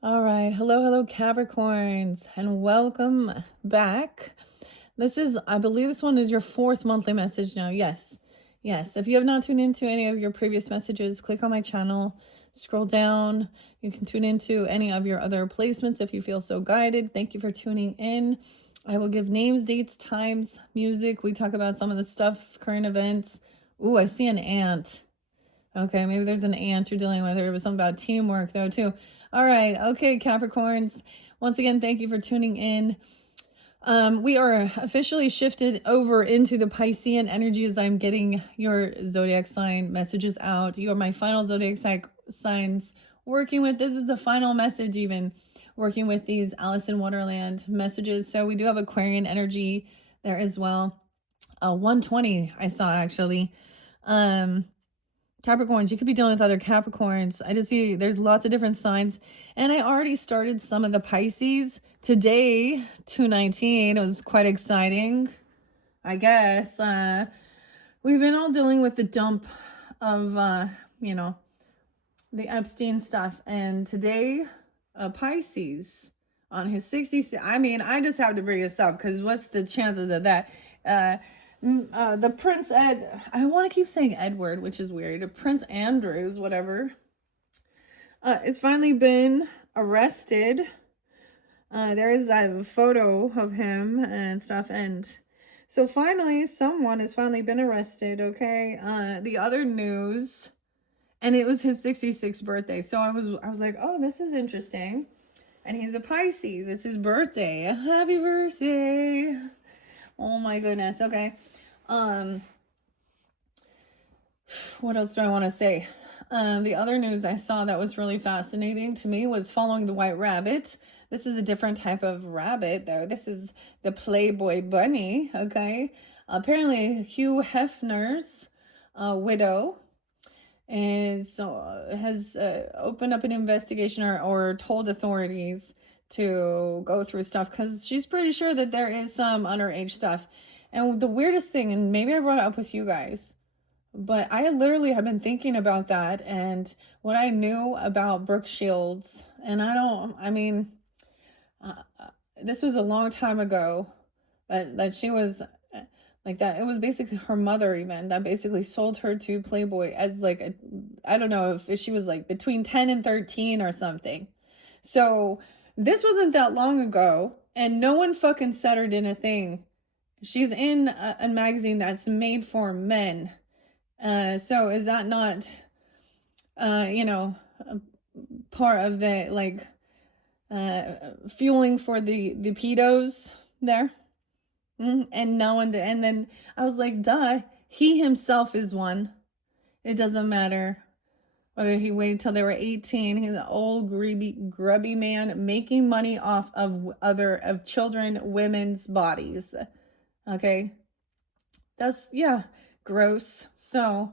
All right. Hello, Capricorns, and welcome back. This is, I believe this one is your fourth monthly message now. Yes. Yes. If you have not tuned into any of your previous messages, click on my channel, scroll down. You can tune into any of your other placements if you feel so guided. Thank you for tuning in. I will give names, dates, times, music. We talk about some of the stuff, current events. Ooh, I see an ant. Okay, maybe there's an ant you're dealing with, or it was something about teamwork, though, too. All right. Okay, Capricorns. Once again, thank you for tuning in. We are officially shifted over into the Piscean energy as I'm getting your zodiac sign messages out. You are my final zodiac signs working with. This is the final message, even working with these Alice in Wonderland messages. So we do have Aquarian energy there as well. 120, I saw actually. Capricorns, you could be dealing with other Capricorns. I just see there's lots of different signs. And I already started some of the Pisces. Today, 219, it was quite exciting, I guess. We've been all dealing with the dump of, the Epstein stuff. And today, Pisces on his 60th. I mean, I just have to bring this up because what's the chances of that? The Prince I want to keep saying Edward, which is weird. Prince Andrews, whatever, has finally been arrested. There is a photo of him and stuff, and so finally someone has finally been arrested. Okay. The other news, and it was his 66th birthday. So I was like, oh, this is interesting. And he's a Pisces. It's his birthday. Happy birthday. Oh my goodness. Okay. What else do I want to say? The other news I saw that was really fascinating to me was following the white rabbit. This is a different type of rabbit, though. This is the Playboy bunny. Okay. Apparently, Hugh Hefner's widow has opened up an investigation or told authorities to go through stuff because she's pretty sure that there is some underage stuff. And the weirdest thing, and maybe I brought it up with you guys, but I literally have been thinking about that and what I knew about Brooke Shields. And this was a long time ago that she was like that. It was basically her mother even that basically sold her to Playboy as like I don't know if she was like between 10 and 13 or something. So this wasn't that long ago, and no one fucking said or did a thing. She's in a magazine that's made for men. So is that not, part of the like fueling for the pedos there? And no one did. And then I was like, duh, he himself is one. It doesn't matter whether he waited till they were 18. He's an old grubby man making money off of children, women's bodies. Okay. That's, yeah, gross. So,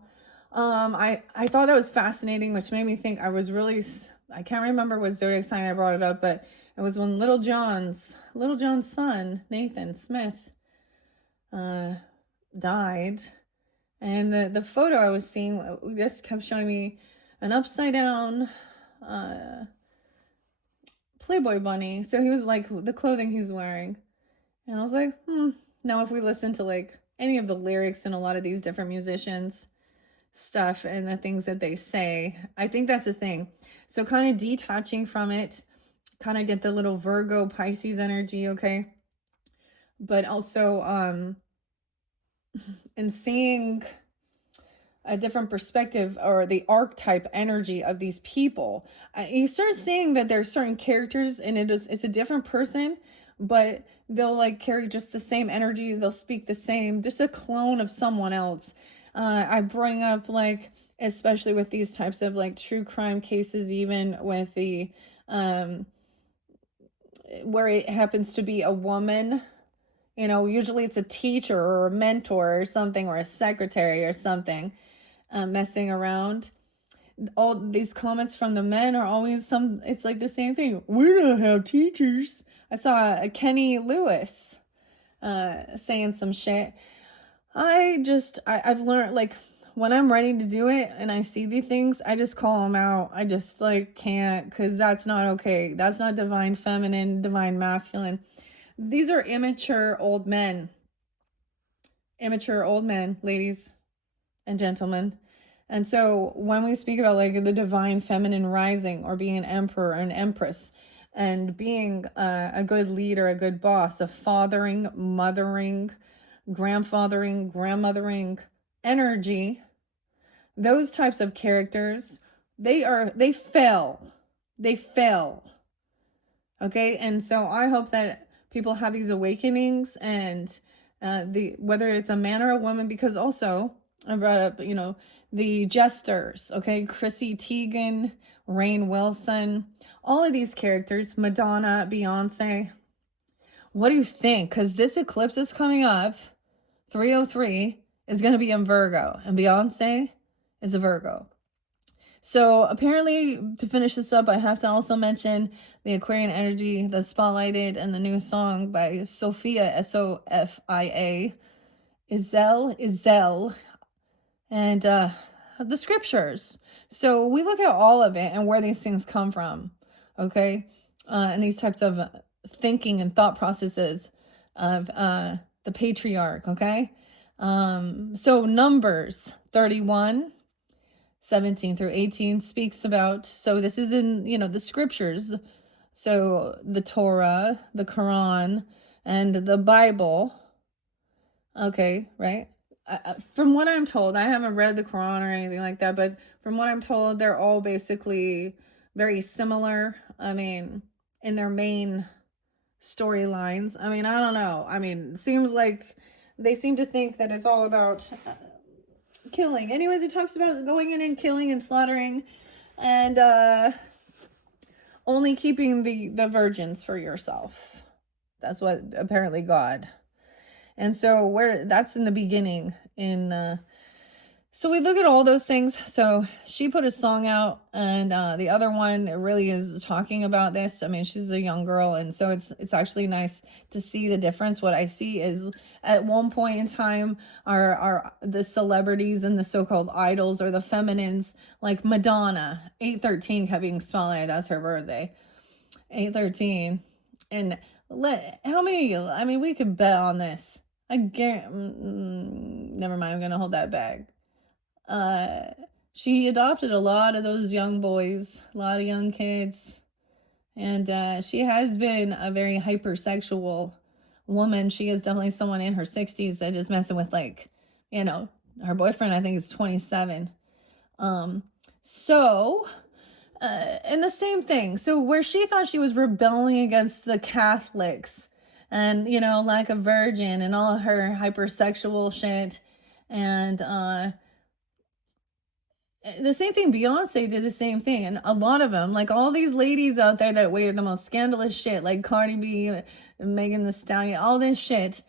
I thought that was fascinating, which made me think I can't remember what zodiac sign I brought it up, but it was when Little John's son, Nathan Smith, died. And the photo I was seeing just kept showing me an upside down Playboy bunny. So he was like the clothing he's wearing. And I was like, now if we listen to like any of the lyrics in a lot of these different musicians stuff and the things that they say, I think that's the thing. So kind of detaching from it, kind of get the little Virgo Pisces energy, okay? But also and seeing a different perspective or the archetype energy of these people, you start seeing that there's certain characters and it's a different person, but they'll like carry just the same energy. They'll speak the same, just a clone of someone else. I bring up like, especially with these types of like true crime cases, even with the where it happens to be a woman, usually it's a teacher or a mentor or something, or a secretary or something, messing around. All these comments from the men are always it's like the same thing. We don't have teachers. I saw a Kenny Lewis saying some shit. I've learned, like, when I'm ready to do it and I see these things, I just call them out. I just like can't, because that's not okay. That's not divine feminine, divine masculine. These are immature old men. Immature old men, ladies and gentlemen. And so when we speak about like the divine feminine rising, or being an emperor or an empress, and being a good leader, a good boss, a fathering, mothering, grandfathering, grandmothering energy, those types of characters, they fail. They fail. Okay? And so I hope that people have these awakenings, and whether it's a man or a woman, because also I brought up, the jesters, okay? Chrissy Teigen, Rainn Wilson, all of these characters, Madonna, Beyonce. What do you think? Because this eclipse is coming up, 303, is going to be in Virgo, and Beyonce is a Virgo. So apparently, to finish this up, I have to also mention the Aquarian energy that's spotlighted in the new song by Sophia, Sofia, Izel, and the scriptures. So we look at all of it and where these things come from, okay? And these types of thinking and thought processes of the patriarch, okay? So Numbers 31, 17 through 18 speaks about, so this is in, the scriptures. So the Torah, the Quran, and the Bible. Okay, right? From what I'm told, I haven't read the Quran or anything like that, but from what I'm told, they're all basically very similar. I mean, in their main storylines. I mean, I don't know. I mean, it seems like they seem to think that it's all about killing. Anyways, it talks about going in and killing and slaughtering, and only keeping the virgins for yourself. That's what apparently God. And so that's in the beginning. So we look at all those things. So she put a song out, and the other one really is talking about this. I mean, she's a young girl, and so it's actually nice to see the difference. What I see is, at one point in time, are the celebrities and the so-called idols, or the feminines, like Madonna, 8/13 kept being spotlighted. That's her birthday, 8/13, and how many? I mean, we could bet on this. I guarantee. Never mind. I'm gonna hold that back. She adopted a lot of those young boys, a lot of young kids, and she has been a very hypersexual woman. She is definitely someone in her 60s that is messing with, like, her boyfriend, I think, is 27. And the same thing. So where she thought she was rebelling against the Catholics and, like a virgin and all of her hypersexual shit, and the same thing, Beyonce did the same thing, and a lot of them, like all these ladies out there that wear the most scandalous shit, like Cardi B, Megan Thee Stallion, all this shit,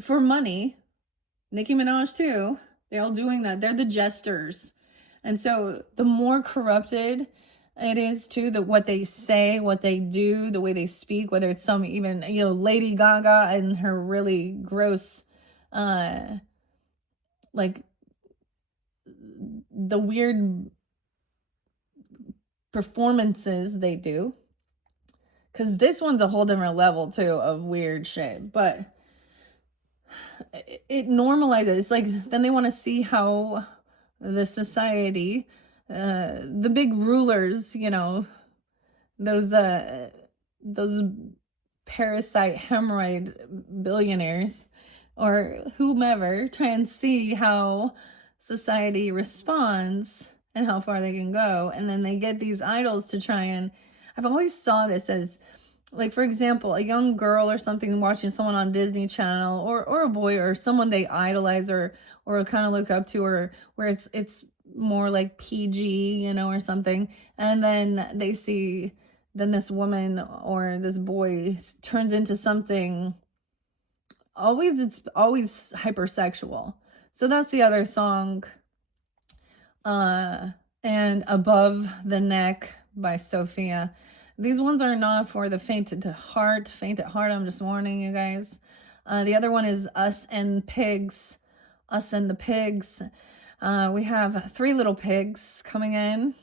for money. Nicki Minaj too. They're all doing that. They're the jesters. And so the more corrupted it is too, what they say, what they do, the way they speak, whether it's some even, Lady Gaga and her really gross, like the weird performances they do, because this one's a whole different level too of weird shit, but it normalizes. It's like, then they want to see how the society, the big rulers, those parasite hemorrhoid billionaires or whomever, try and see how society responds and how far they can go, and then they get these idols to try and, I've always saw this as, like, for example, a young girl or something watching someone on Disney Channel, or a boy or someone they idolize or kind of look up to, or where it's more like PG, or something, and then they see, then this woman or this boy turns into something, it's always hypersexual. So that's the other song. And Above the Neck by Sophia. These ones are not for the faint at heart. I'm just warning you guys. The other one is Us and the Pigs. We have 3 little pigs coming in.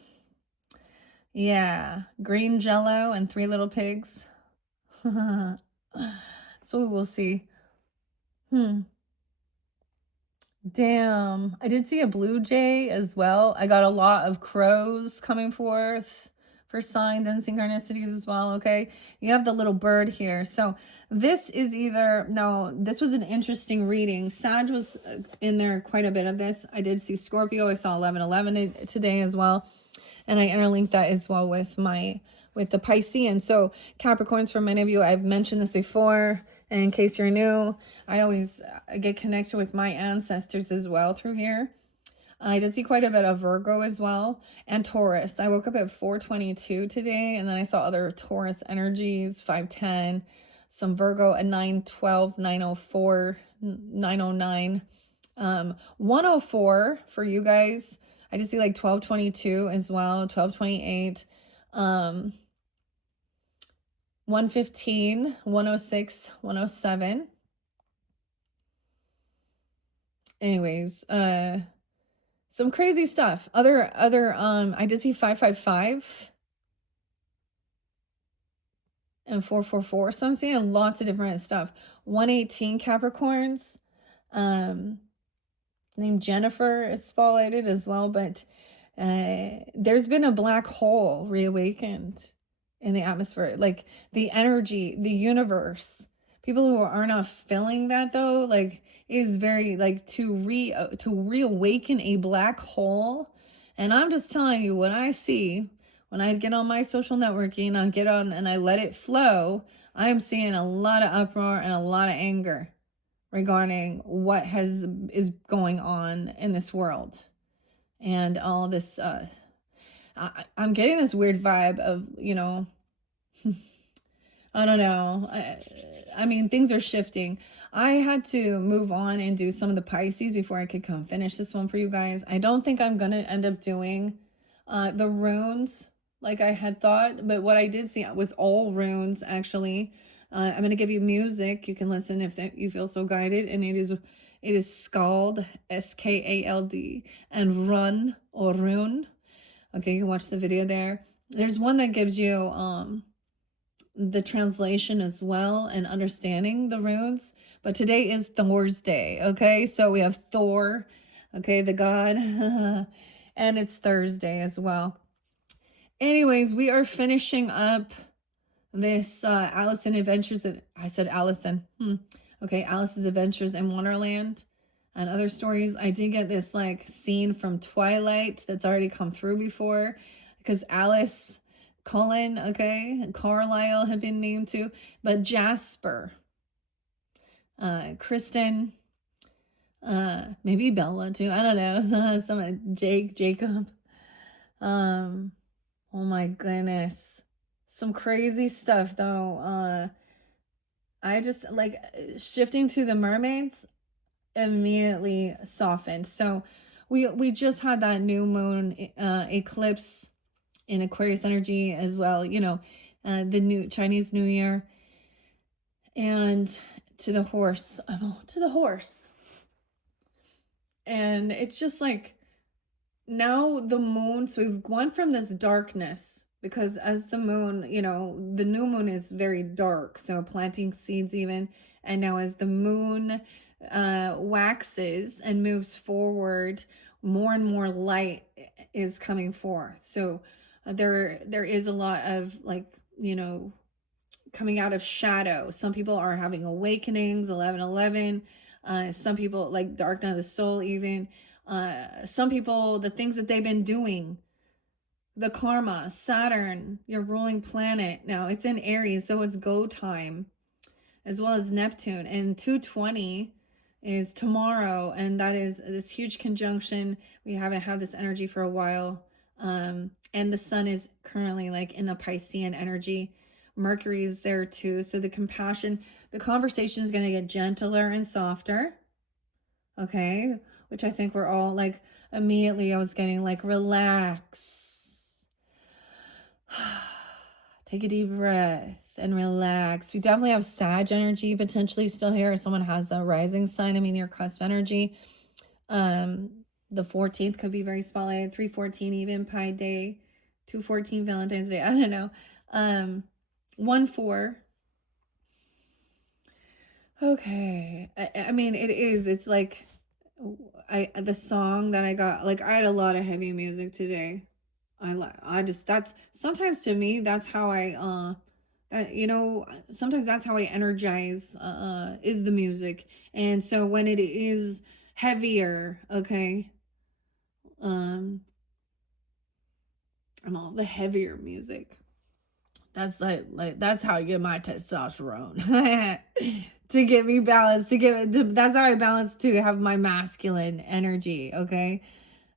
Yeah, green jello and 3 little pigs. So we will see. Damn. I did see a blue jay as well. I got a lot of crows coming forth for signs and synchronicities as well. Okay. You have the little bird here. So this is either, no, this was an interesting reading. Sag was in there quite a bit of this. I did see Scorpio. I saw 1111 today as well. And I interlinked that as well with the Piscean. So Capricorns, for many of you, I've mentioned this before. And in case you're new, I always get connected with my ancestors as well through here. I did see quite a bit of Virgo as well, and Taurus. I woke up at 4:22 today, and then I saw other Taurus energies, 5:10, some Virgo at 9:12, 9:04, 9:09, 1:04 for you guys. I just see like 12:22 as well, 12:28, 1:15, 1:06, 1:07. Anyways, some crazy stuff. Other I did see 555 and 444. So I'm seeing lots of different stuff. 118 Capricorns. Named Jennifer is spotlighted as well, but there's been a black hole reawakened in the atmosphere, like the energy, the universe. People who are not feeling that though, like, is very like to reawaken a black hole. And I'm just telling you what I see when I get on my social networking, I get on and I let it flow. I'm seeing a lot of uproar and a lot of anger regarding what is going on in this world and all this. I'm getting this weird vibe of, I don't know. I mean, things are shifting. I had to move on and do some of the Pisces before I could come finish this one for you guys. I don't think I'm going to end up doing the runes like I had thought, but what I did see was all runes actually. I'm going to give you music. You can listen if you feel so guided, and it is Skald, Skald, and Run or Rune. Okay, you can watch the video there. There's one that gives you the translation as well and understanding the runes. But today is Thor's day, okay? So we have Thor, okay, the god, and it's Thursday as well. Anyways, we are finishing up this Allison Adventures. I said Allison. Okay, Alice's Adventures in Wonderland and other stories. I did get this like scene from Twilight that's already come through before, because Alice Cullen, okay, Carlisle had been named too, but Jasper, Kristen, maybe Bella too. I don't know. Some Jacob. Oh my goodness, some crazy stuff though. I just like shifting to the mermaids immediately softened. So we just had that new moon eclipse in Aquarius energy as well, the new Chinese New Year, and to the horse, and it's just like now the moon. So we've gone from this darkness, because as the moon, the new moon is very dark, so planting seeds even, and now as the moon waxes and moves forward, more and more light is coming forth. So there is a lot of like, coming out of shadow. Some people are having awakenings, 11:11. Some people like dark night of the soul even. Some people, the things that they've been doing, the karma, Saturn, your ruling planet. Now it's in Aries, so it's go time, as well as Neptune. And 220 is tomorrow, and that is this huge conjunction. We haven't had this energy for a while. And the sun is currently like in the Piscean energy. Mercury is there too. So the conversation is going to get gentler and softer. Okay. Which I think we're all like, immediately I was getting like, relax. Take a deep breath and relax. We definitely have Sag energy potentially still here. If someone has the rising sign, I mean, your cusp energy. The 14th could be very spotlighted. 314 even Pi Day. 214 Valentine's Day. I don't know. 1-4. Okay. I mean, it is. It's like the song that I got. Like, I had a lot of heavy music today. I just, that's sometimes, to me, that's how I sometimes that's how I energize, is the music. And so when it is heavier, okay, I'm all the heavier music. That's like that's how I get my testosterone. To get me balanced, that's how I balance, to have my masculine energy, okay?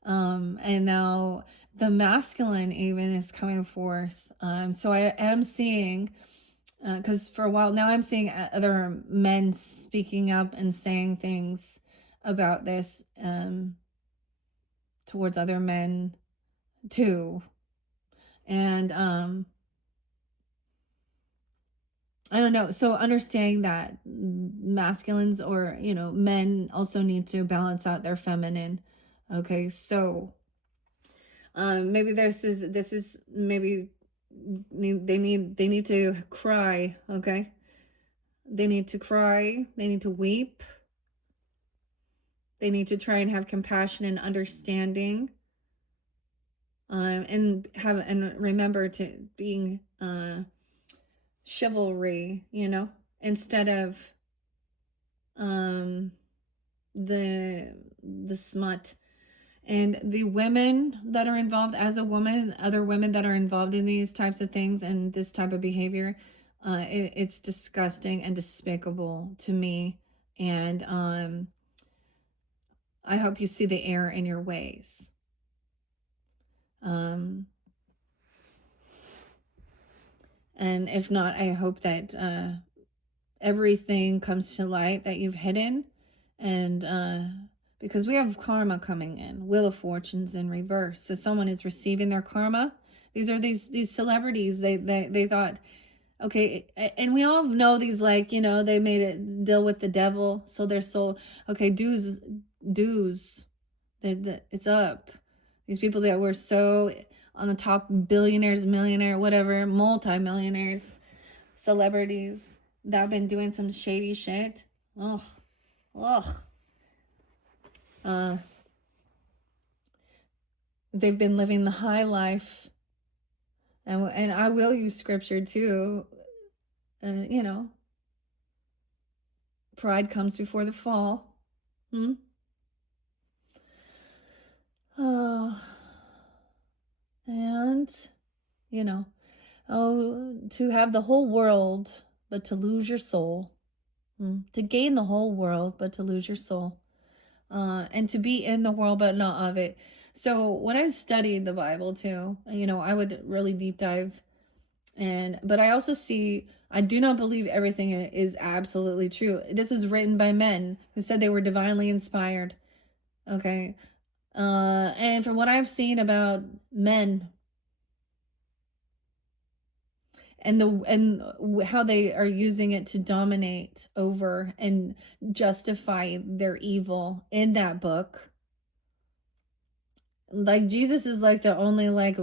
And now the masculine even is coming forth. So I am seeing, because for a while now I'm seeing other men speaking up and saying things about this, towards other men too. And I don't know. So understanding that masculines, or men, also need to balance out their feminine. Okay, so maybe this is maybe they need to cry. Okay, they need to cry. They need to weep. They need to try and have compassion and understanding. And remember to being chivalry, instead of the smut. And the women that are involved, as a woman, other women that are involved in these types of things and this type of behavior, it's disgusting and despicable to me. And I hope you see the error in your ways. And if not, I hope that everything comes to light that you've hidden. And because we have karma coming in, Wheel of Fortune's in reverse. So someone is receiving their karma. These are these celebrities. They thought, okay, and we all know these, like, they made a deal with the devil, so their soul, okay, dues, it's up. These people that were so on the top, billionaires, millionaire, whatever, multi-millionaires, celebrities that have been doing some shady shit. They've been living the high life, and I will use scripture too. Pride comes before the fall. And to have the whole world but to lose your soul. To gain the whole world but to lose your soul. And to be in the world but not of it. So when I studied the Bible too, I would really deep dive. But I also see, I do not believe everything is absolutely true. This was written by men who said they were divinely inspired. Okay. And from what I've seen about men and how they are using it to dominate over and justify their evil in that book, like Jesus is like the only like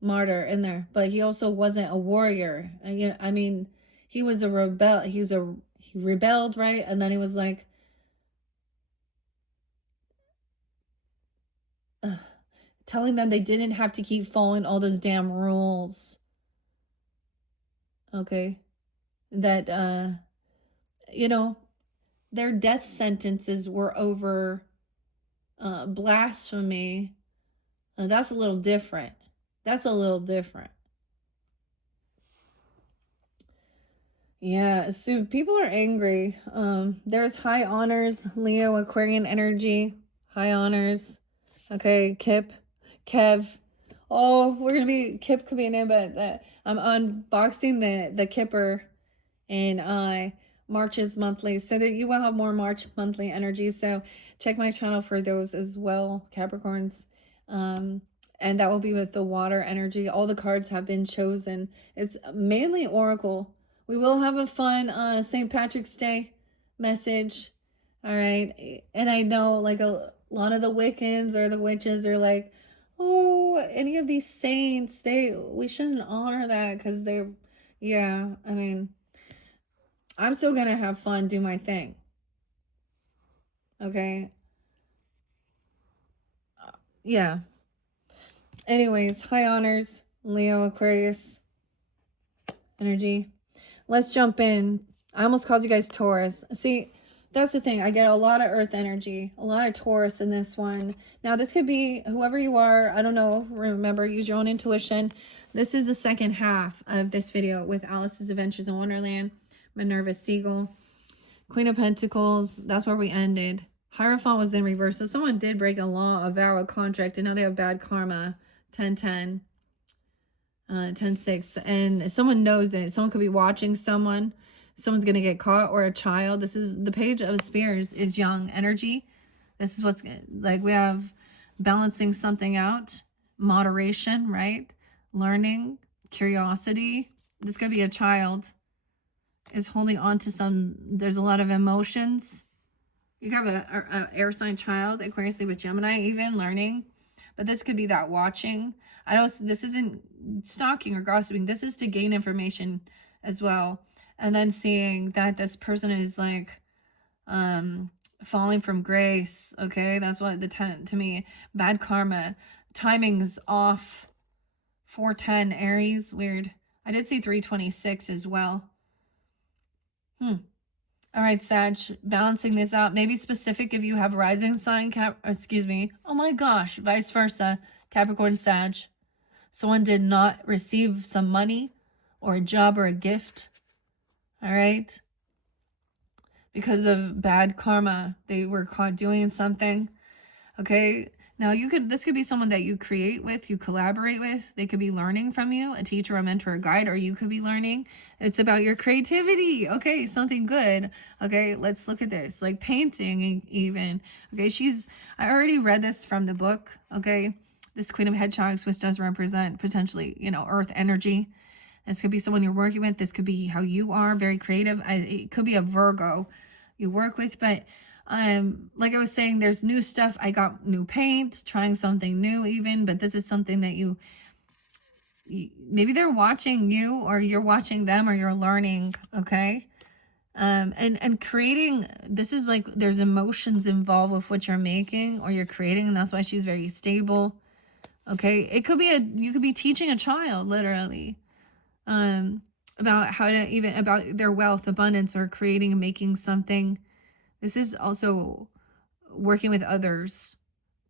martyr in there, but he also wasn't a warrior. I mean, he was a rebel. He rebelled, right? And then he was like, telling them they didn't have to keep following all those damn rules. Okay, that their death sentences were over blasphemy. That's a little different. Yeah, so people are angry. There's high honors, Leo, Aquarian energy, high honors. Okay, Kev. Oh, we're gonna be Kip could be a name, but I'm unboxing the Kipper in March's monthly, so that you will have more March monthly energy. So check my channel for those as well, Capricorns. And that will be with the water energy. All the cards have been chosen. It's mainly Oracle. We will have a fun St. Patrick's Day message. All right. And I know, like, A lot of the Wiccans or the witches are like, oh, any of these saints, we shouldn't honor that because they're, yeah, I mean, I'm still gonna have fun, do my thing. Okay. Yeah. Anyways, high honors, Leo, Aquarius energy. Let's jump in. I almost called you guys Taurus. See, that's the thing. I get a lot of earth energy, a lot of Taurus in this one. Now, this could be whoever you are. I don't know. Remember, use your own intuition. This is the second half of this video with Alice's Adventures in Wonderland, Minerva Siegel, Queen of Pentacles. That's where we ended. Hierophant was in reverse. So someone did break a law, a vow, a contract, and now they have bad karma. 10-10. 10-6, and someone knows it. Someone could be watching someone. Someone's going to get caught, or a child. This is the Page of Spears is young energy. This is what's like, we have balancing something out, moderation, right? Learning, curiosity. This could be a child is holding on to some, there's a lot of emotions. You have a air sign child, Aquarius, with Gemini, even learning. But this could be that watching. I don't, this isn't stalking or gossiping. This is to gain information as well. And then seeing that this person is like falling from grace. Okay, that's what the 10 to me. Bad karma. Timing's off. 410 Aries. Weird. I did see 326 as well. All right, Sag, balancing this out. Maybe specific if you have rising sign, excuse me. Oh my gosh, vice versa. Capricorn, Sag. Someone did not receive some money or a job or a gift. All right. Because of bad karma. They were caught doing something. Okay. Now this could be someone that you create with, you collaborate with. They could be learning from you, a teacher, a mentor, a guide, or you could be learning. It's about your creativity. Okay, something good. Okay, let's look at this. Like painting even. Okay, I already read this from the book. Okay, this Queen of Hedgehogs, which does represent potentially, earth energy. This could be someone you're working with. This could be how you are, very creative. It could be a Virgo you work with, but like I was saying, there's new stuff. I got new paint, trying something new even, but this is something that you maybe they're watching you, or you're watching them, or you're learning. Okay. And creating, this is like there's emotions involved with what you're making or you're creating, and that's why she's very stable. Okay, it could be you could be teaching a child literally about how to about their wealth, abundance, or creating and making something. This is also working with others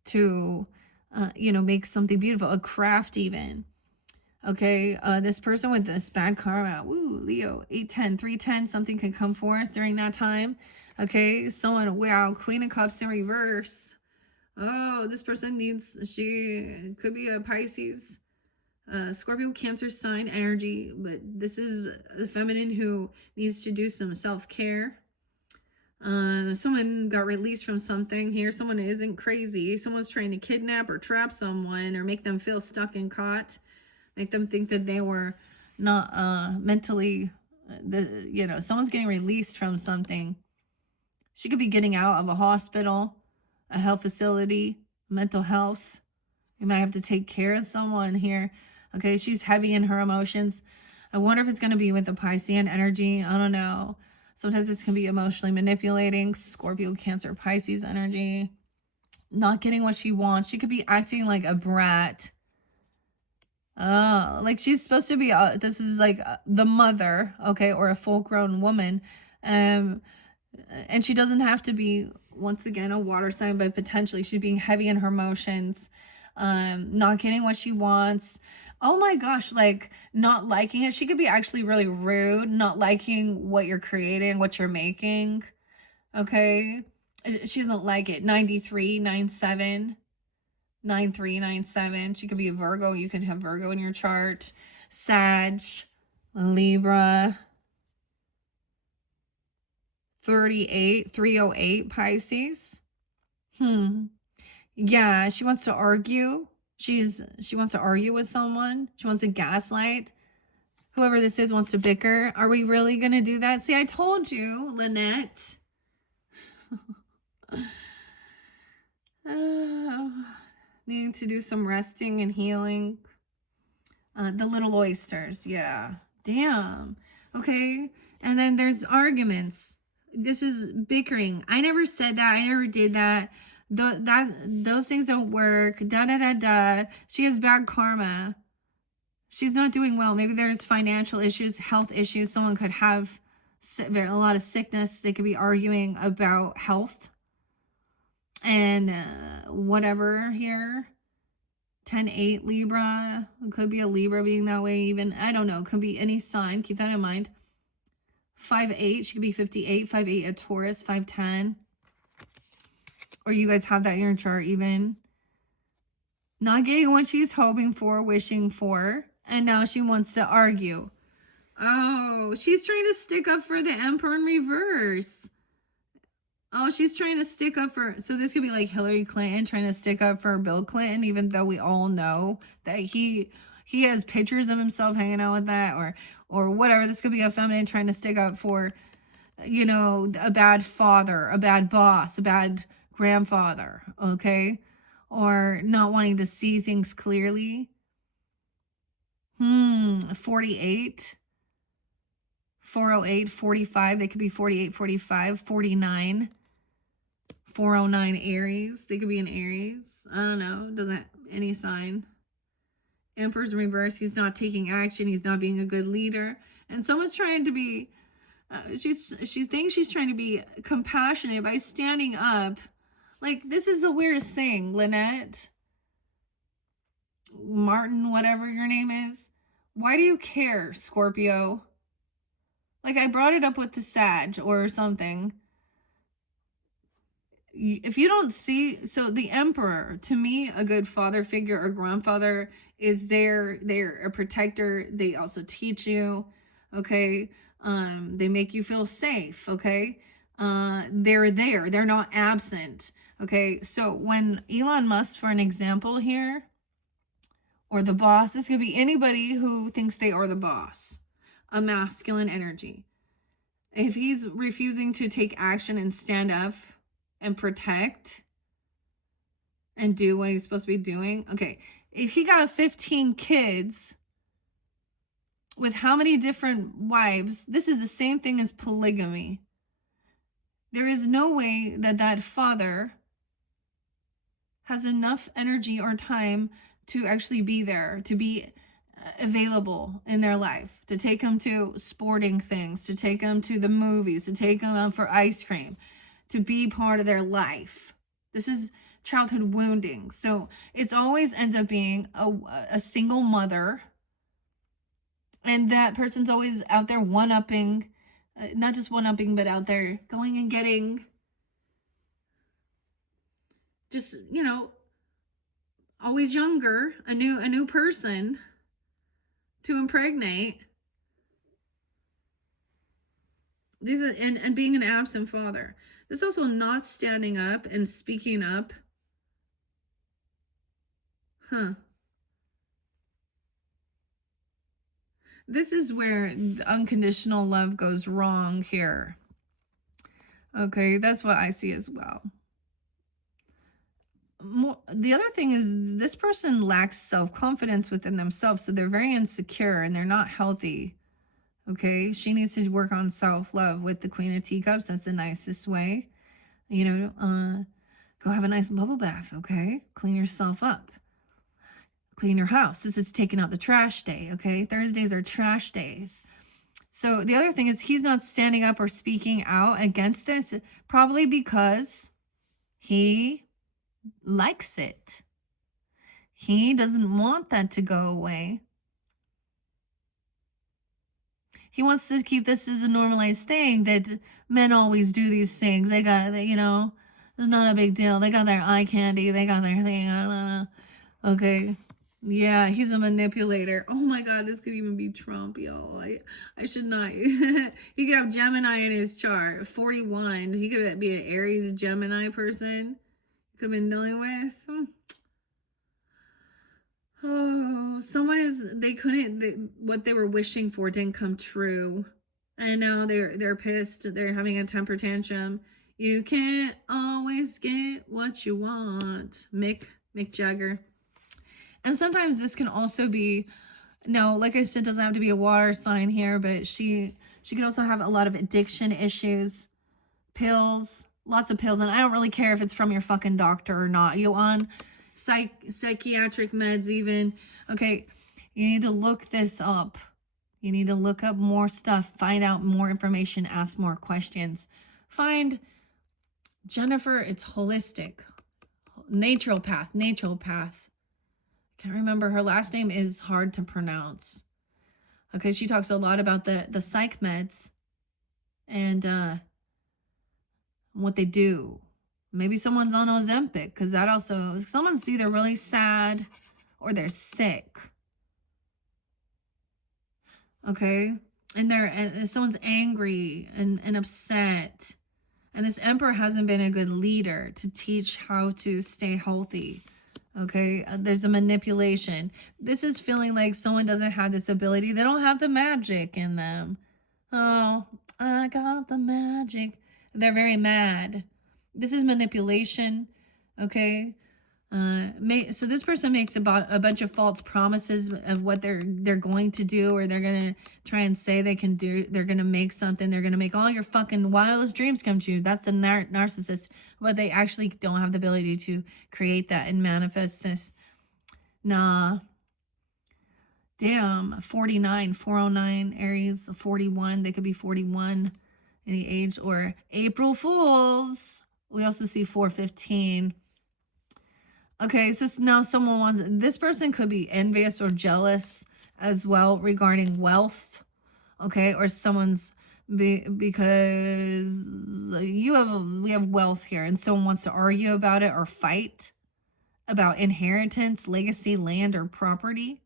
to, make something beautiful, a craft even. Okay, this person with this bad karma, woo, Leo, 8-10, 3-10, something can come forth during that time. Okay, someone, wow, Queen of Cups in reverse. Oh, this person she could be a Pisces, Scorpio, Cancer sign energy, but this is the feminine who needs to do some self-care. Someone got released from something here. Someone isn't crazy. Someone's trying to kidnap or trap someone or make them feel stuck and caught. Make them think that they were not mentally, someone's getting released from something. She could be getting out of a hospital, a health facility, mental health. You might have to take care of someone here. Okay, she's heavy in her emotions. I wonder if it's going to be with the Piscean energy. I don't know. Sometimes this can be emotionally manipulating. Scorpio, Cancer, Pisces energy. Not getting what she wants. She could be acting like a brat. Like she's supposed to be, this is like the mother, okay, or a full-grown woman. And she doesn't have to be, once again, a water sign, but potentially she's being heavy in her emotions. Not getting what she wants. Oh my gosh, like not liking it. She could be actually really rude, not liking what you're creating, what you're making. Okay. She doesn't like it. 93, 97, 93, 97. She could be a Virgo. You could have Virgo in your chart. Sag, Libra, 38, 308 Pisces. Yeah, she wants to argue. She wants to argue with someone. She wants to gaslight. Whoever this is wants to bicker. Are we really going to do that? See, I told you, Lynette. Uh, Needing to do some resting and healing. The little oysters, yeah. Damn. Okay. And then there's arguments. This is bickering. I never said that. I never did that. Those things don't work. Da da da da. She has bad karma. She's not doing well. Maybe there's financial issues, health issues. Someone could have a lot of sickness. They could be arguing about health and whatever here. 10-8 Libra. It could be a Libra being that way even. I don't know. It could be any sign. Keep that in mind. 5-8. She could be 58. 5-8 a Taurus. 5-10. Or you guys have that in your chart even. Not getting what she's hoping for, wishing for. And now she wants to argue. Oh, she's trying to stick up for the Emperor in reverse. Oh, she's trying to stick up for, so this could be like Hillary Clinton trying to stick up for Bill Clinton, even though we all know that he has pictures of himself hanging out with that, or whatever. This could be a feminine trying to stick up for, you know, a bad father, a bad boss, a bad grandfather, okay? Or not wanting to see things clearly. 48. 408, 45. They could be 48, 45, 49. 409 Aries. They could be an Aries. I don't know. Doesn't any sign. Emperor's in reverse. He's not taking action. He's not being a good leader. And someone's trying to be, she thinks she's trying to be compassionate by standing up. Like, this is the weirdest thing, Lynette. Martin, whatever your name is. Why do you care, Scorpio? Like, I brought it up with the Sag or something. If you don't see, so the Emperor, to me, a good father figure or grandfather is they're a protector. They also teach you, okay? They make you feel safe, okay? They're there. They're not absent, okay? So when Elon Musk, for an example here, or the boss, this could be anybody who thinks they are the boss, a masculine energy. If he's refusing to take action and stand up and protect and do what he's supposed to be doing. Okay, if he got 15 kids with how many different wives, this is the same thing as polygamy. There is no way that that father has enough energy or time to actually be there, to be available in their life, to take them to sporting things, to take them to the movies, to take them out for ice cream, to be part of their life. This is childhood wounding. So it's always ends up being a single mother. And that person's always out there one-upping, not just one-upping, but out there going and getting just, you know, always younger, a new person to impregnate. These are, and being an absent father. This also not standing up and speaking up. This is where the unconditional love goes wrong here. Okay, that's what I see as well. The other thing is this person lacks self-confidence within themselves, so they're very insecure and they're not healthy. Okay, she needs to work on self-love with the Queen of Teacups. That's the nicest way. You know, go have a nice bubble bath, okay? Clean yourself up. Clean your house. This is taking out the trash day, okay? Thursdays are trash days. So the other thing is he's not standing up or speaking out against this, probably because he likes it. He doesn't want that to go away. He wants to keep this as a normalized thing that men always do these things. They got, you know, it's not a big deal. They got their eye candy. They got their thing. Okay. Yeah, he's a manipulator. Oh my God, this could even be Trump, y'all. I should not. He could have Gemini in his chart. 41. He could be an Aries Gemini person. Could have been dealing with. Oh, what they were wishing for didn't come true. And now they're pissed. They're having a temper tantrum. You can't always get what you want. Mick Jagger. And sometimes this can also be, no, like I said, doesn't have to be a water sign here, but she can also have a lot of addiction issues, pills, lots of pills. And I don't really care if it's from your fucking doctor or not. You on psychiatric meds even. Okay, you need to look this up. You need to look up more stuff, find out more information, ask more questions. Find Jennifer, it's holistic. Naturopath. Can't remember. Her last name is hard to pronounce. Okay, she talks a lot about the psych meds and what they do. Maybe someone's on Ozempic, because that also, someone's either really sad or they're sick. Okay, and someone's angry and upset. And this emperor hasn't been a good leader to teach how to stay healthy. Okay, there's a manipulation. This is feeling like someone doesn't have this ability. They don't have the magic in them. Oh, I got the magic. They're very mad. This is manipulation. Okay. So this person makes a bunch of false promises of what they're going to do, or they're gonna try and say they can do. They're gonna make something. They're gonna make all your fucking wildest dreams come true. That's the narcissist, but they actually don't have the ability to create that and manifest this. Nah. Damn. 49, 409 Aries, 41. They could be 41, any age, or April Fools. We also see 415. Okay, so now someone wants, this person could be envious or jealous as well regarding wealth. Okay, or someone's because we have wealth here, and someone wants to argue about it or fight about inheritance, legacy, land, or property.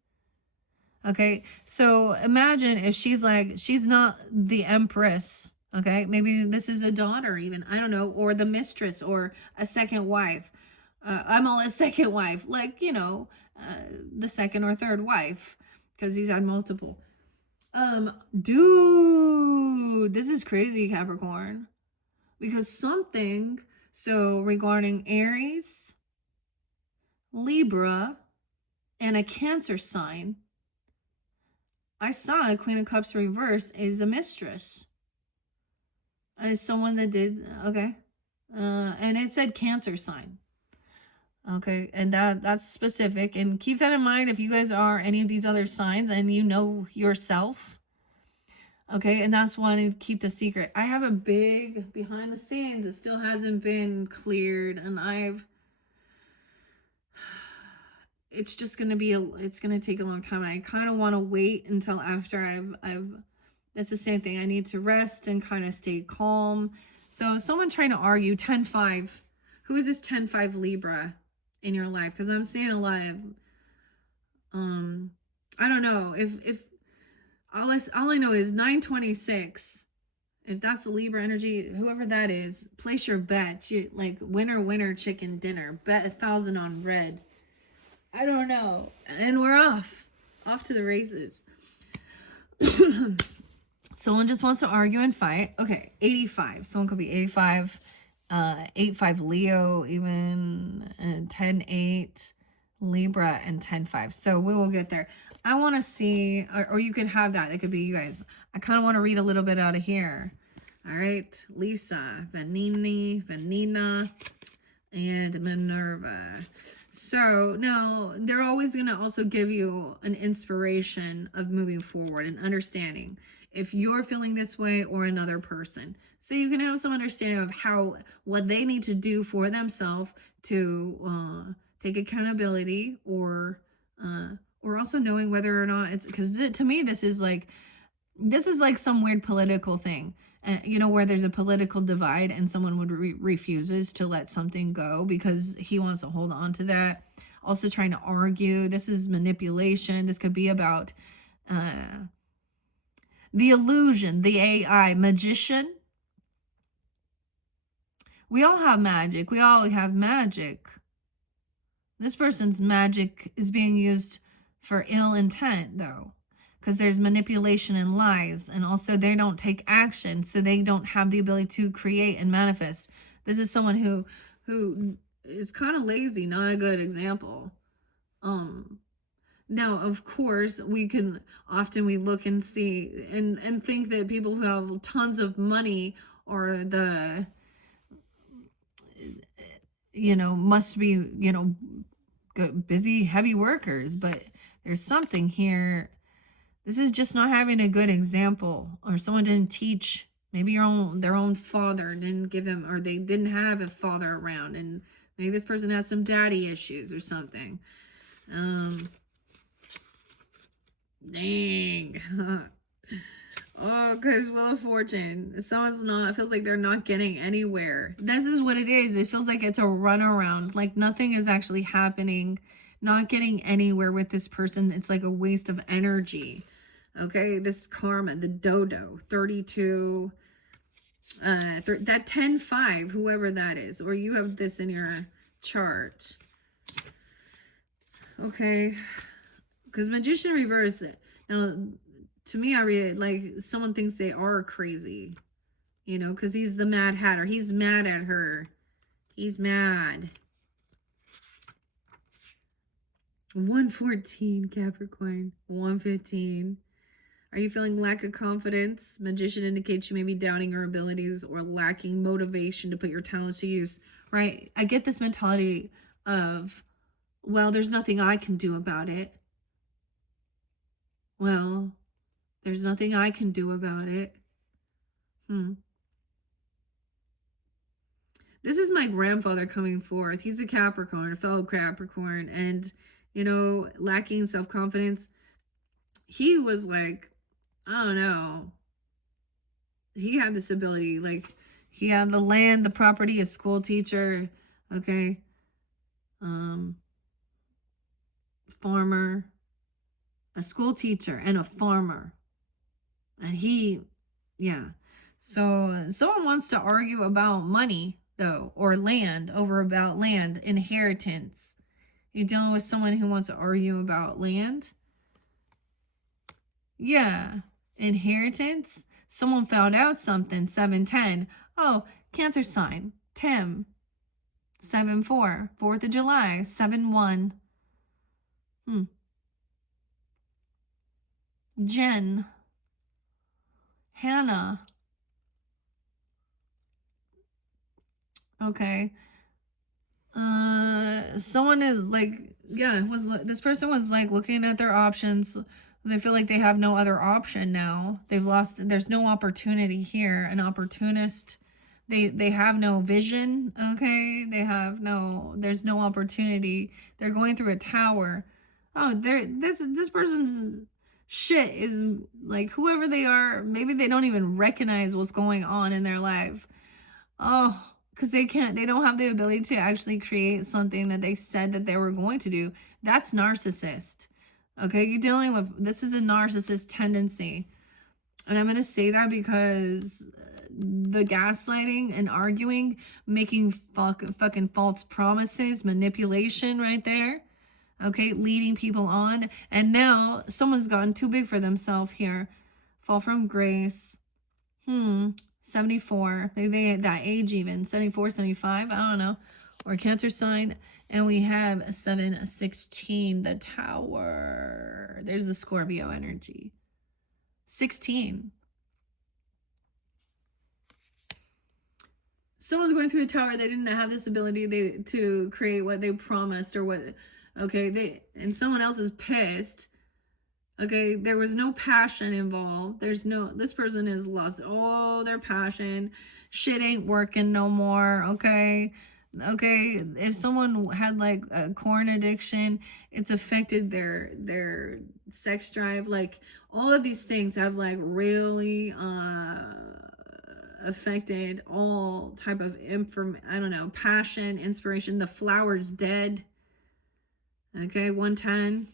Okay, so imagine if she's not the empress. Okay, maybe this is a daughter even, I don't know, or the mistress or a second wife. I'm all a second wife, like, the second or third wife, because he's had multiple. Dude, this is crazy, Capricorn, because so regarding Aries, Libra, and a Cancer sign, I saw a Queen of Cups reverse is a mistress. As someone that did, okay. And it said Cancer sign. Okay, and that's specific, and keep that in mind if you guys are any of these other signs and you know yourself. Okay, and that's one to keep the secret. I have a big behind the scenes. It still hasn't been cleared, and it's just gonna be it's gonna take a long time, and I kind of want to wait until after I've that's the same thing. I need to rest and kind of stay calm. So someone trying to argue 10-5. Who is this 10-5 Libra in your life? Because I'm seeing a lot of I don't know if all I know is 926. If that's the Libra energy, whoever that is, place your bets. You like winner chicken dinner, bet 1,000 on red. I don't know, and we're off to the races. Someone just wants to argue and fight. Okay, 85. Someone could be 85. 8-5 Leo, even 10-8 Libra, and 10-5. So we will get there. I want to see, or you could have that. It could be you guys. I kind of want to read a little bit out of here. All right, Lisa, Vanina, and Minerva. So now they're always going to also give you an inspiration of moving forward and understanding if you're feeling this way or another person. So you can have some understanding of what they need to do for themselves to take accountability, or also knowing whether or not it's, because to me this is like some weird political thing, where there's a political divide and someone would refuses to let something go because he wants to hold on to that. Also trying to argue. This is manipulation. This could be about the illusion, the AI, magician. We all have magic. We all have magic. This person's magic is being used for ill intent, though. because there's manipulation and lies, and also they don't take action, so they don't have the ability to create and manifest. This is someone who is kind of lazy, not a good example. Now, of course, we look and see and think that people who have tons of money are the, must be, busy, heavy workers. But there's something here. This is just not having a good example, or someone didn't teach. Maybe their own father didn't give them, or they didn't have a father around, and maybe this person has some daddy issues or something. Dang. Oh, because Wheel of Fortune. It feels like they're not getting anywhere. This is what it is. It feels like it's a runaround. Like nothing is actually happening. Not getting anywhere with this person. It's like a waste of energy. Okay, this karma, the dodo, 32, that 10-5, whoever that is. Or you have this in your chart. Okay. Because Magician reverse, now, to me, I read it like someone thinks they are crazy. Because he's the Mad Hatter. He's mad at her. He's mad. 114, Capricorn. 115. Are you feeling lack of confidence? Magician indicates you may be doubting your abilities or lacking motivation to put your talents to use. Right? I get this mentality of, well, there's nothing I can do about it. Well, there's nothing I can do about it. This is my grandfather coming forth. He's a Capricorn, a fellow Capricorn, and, lacking self-confidence. He was like, I don't know. He had this ability, like, he had the land, the property, a school teacher, okay? Farmer, a school teacher, and a farmer. And so someone wants to argue about money, though, or land, about land, inheritance. You're dealing with someone who wants to argue about land? Yeah. Inheritance? Someone found out something, 7-10. Oh, Cancer sign, Tim. 7-4, 4th of July, 7-1. Jen. Hannah. Okay. Someone is like, this person was like looking at their options. They feel like they have no other option now. There's no opportunity here. An opportunist. They have no vision, okay? There's no opportunity. They're going through a tower. Oh, this person's shit is like, whoever they are, maybe they don't even recognize what's going on in their life. Oh, because they don't have the ability to actually create something that they said that they were going to do. That's narcissist. Okay, you're dealing with, this is a narcissist tendency. And I'm going to say that because the gaslighting and arguing, making fucking false promises, manipulation right there. Okay, leading people on. And now someone's gotten too big for themselves here. Fall from grace. 74. They at that age even. 74, 75. I don't know. Or Cancer sign. And we have 7-16. The Tower. There's the Scorpio energy. 16. Someone's going through a tower. They didn't have this ability to create what they promised or what. Okay, and someone else is pissed. Okay, there was no passion involved. This person has lost all their passion. Shit ain't working no more. Okay, if someone had like a corn addiction, it's affected their sex drive. Like all of these things have like really affected all type of passion, inspiration. The flower's dead. Okay, 110.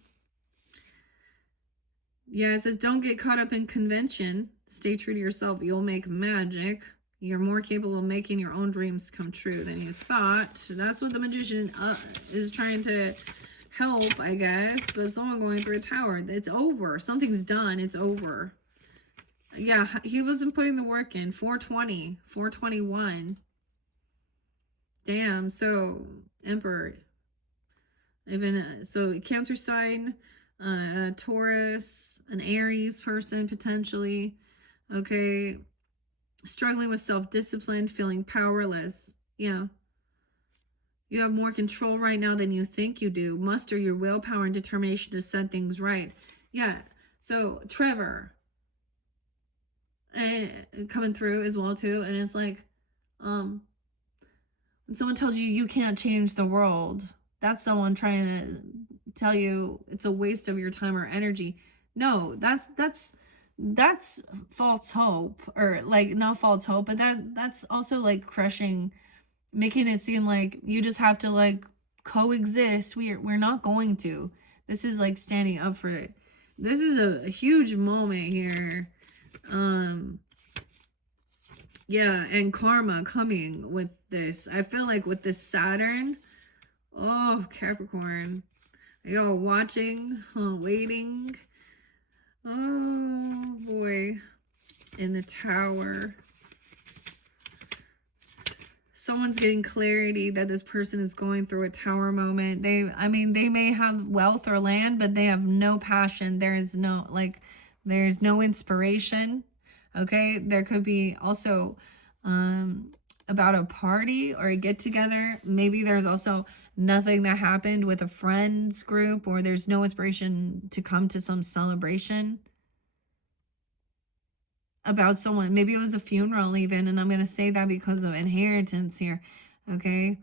Yeah, it says don't get caught up in convention. Stay true to yourself. You'll make magic. You're more capable of making your own dreams come true than you thought. That's what the Magician is trying to help, I guess, but someone going through a tower. It's over. Something's done. It's over. Yeah, he wasn't putting the work in. 420, 421. Damn. So Emperor, even so, Cancer sign, Taurus, an Aries person potentially. Okay, struggling with self-discipline, feeling powerless. Yeah. You have more control right now than you think you do. Muster your willpower and determination to set things right. Yeah. So Trevor coming through as well too, and it's like, when someone tells you you can't change the world, that's someone trying to tell you it's a waste of your time or energy. No, that's false hope, or like not false hope, but that's also like crushing, making it seem like you just have to like coexist. We're not going to. This is like standing up for it. This is a huge moment here. Yeah, and karma coming with this. I feel like with this Saturn, oh, Capricorn, y'all watching, waiting. Oh boy, in the Tower. Someone's getting clarity that this person is going through a tower moment. They may have wealth or land, but they have no passion. There's no inspiration. Okay, there could be also about a party or a get together. Maybe there's also nothing that happened with a friends group, or there's no inspiration to come to some celebration about someone. Maybe it was a funeral even, and I'm going to say that because of inheritance here. Okay,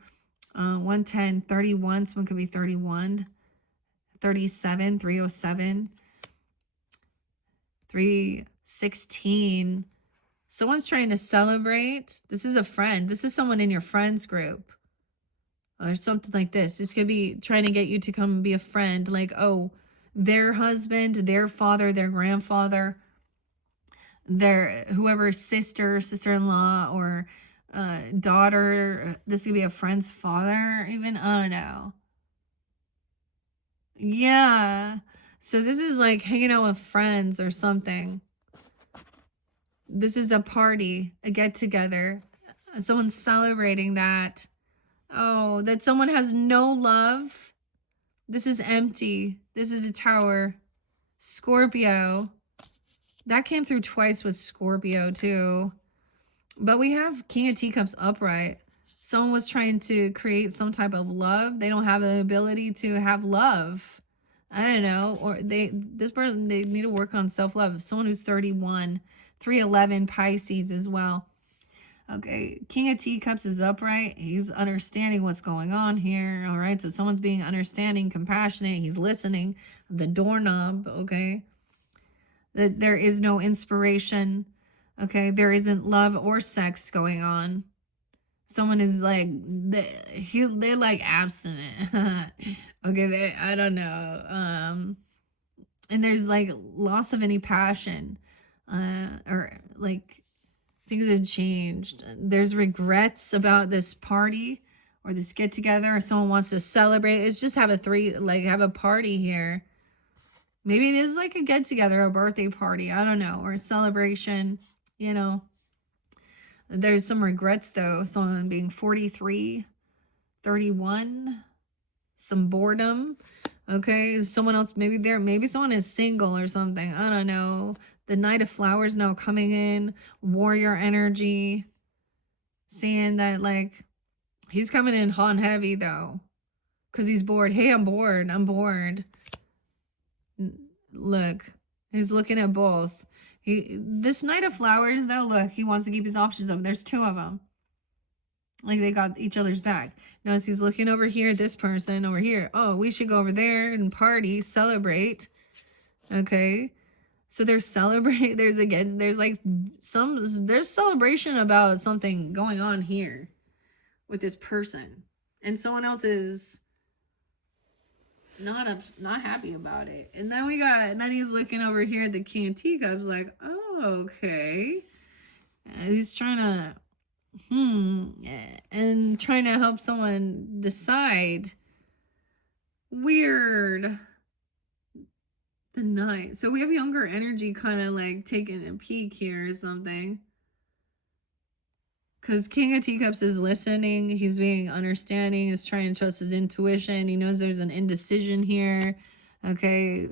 110, 31, someone could be 31, 37, 307, 316. Someone's trying to celebrate. This is a friend. This is someone in your friends group, or something like this. This could be trying to get you to come be a friend, like, oh, their husband, their father, their grandfather, their whoever's sister-in-law, or daughter. This could be a friend's father even. I don't know. Yeah, so this is like hanging out with friends or something. This is a party, a get together. Someone's celebrating that. Oh, that someone has no love. This is empty. This is a Tower. Scorpio. That came through twice with Scorpio too. But we have King of Teacups upright. Someone was trying to create some type of love. They don't have the ability to have love. I don't know. Or this person, they need to work on self-love. Someone who's 31, 311 Pisces as well. Okay, King of Teacups is upright. He's understanding what's going on here. All right, so someone's being understanding, compassionate. He's listening. The doorknob, okay. That there is no inspiration. Okay, there isn't love or sex going on. Someone is like, they're like abstinent. Okay, I don't know. And there's like loss of any passion, or like things have changed. There's regrets about this party or this get together, or someone wants to celebrate. It's just have a party here. Maybe it is like a get together, a birthday party. I don't know, or a celebration, you know. There's some regrets though. Someone being 43, 31, some boredom. Okay, someone else, maybe someone is single or something. I don't know. The Knight of Flowers now coming in, warrior energy, saying that like he's coming in hot and heavy though, because he's bored. Hey, I'm bored. I'm bored. Look, he's looking at both. This Knight of Flowers though, look, he wants to keep his options open. There's two of them. Like they got each other's back. Notice he's looking over here, this person over here. Oh, we should go over there and party, celebrate. Okay. So there's there's celebration about something going on here with this person. And someone else is not happy about it. And then he's looking over here at the King of Teacups like, oh, okay. He's trying to and trying to help someone decide Weird. The Knight. So we have younger energy kind of like taking a peek here or something. Because King of Teacups is listening. He's being understanding. He's trying to trust his intuition. He knows there's an indecision here. Okay.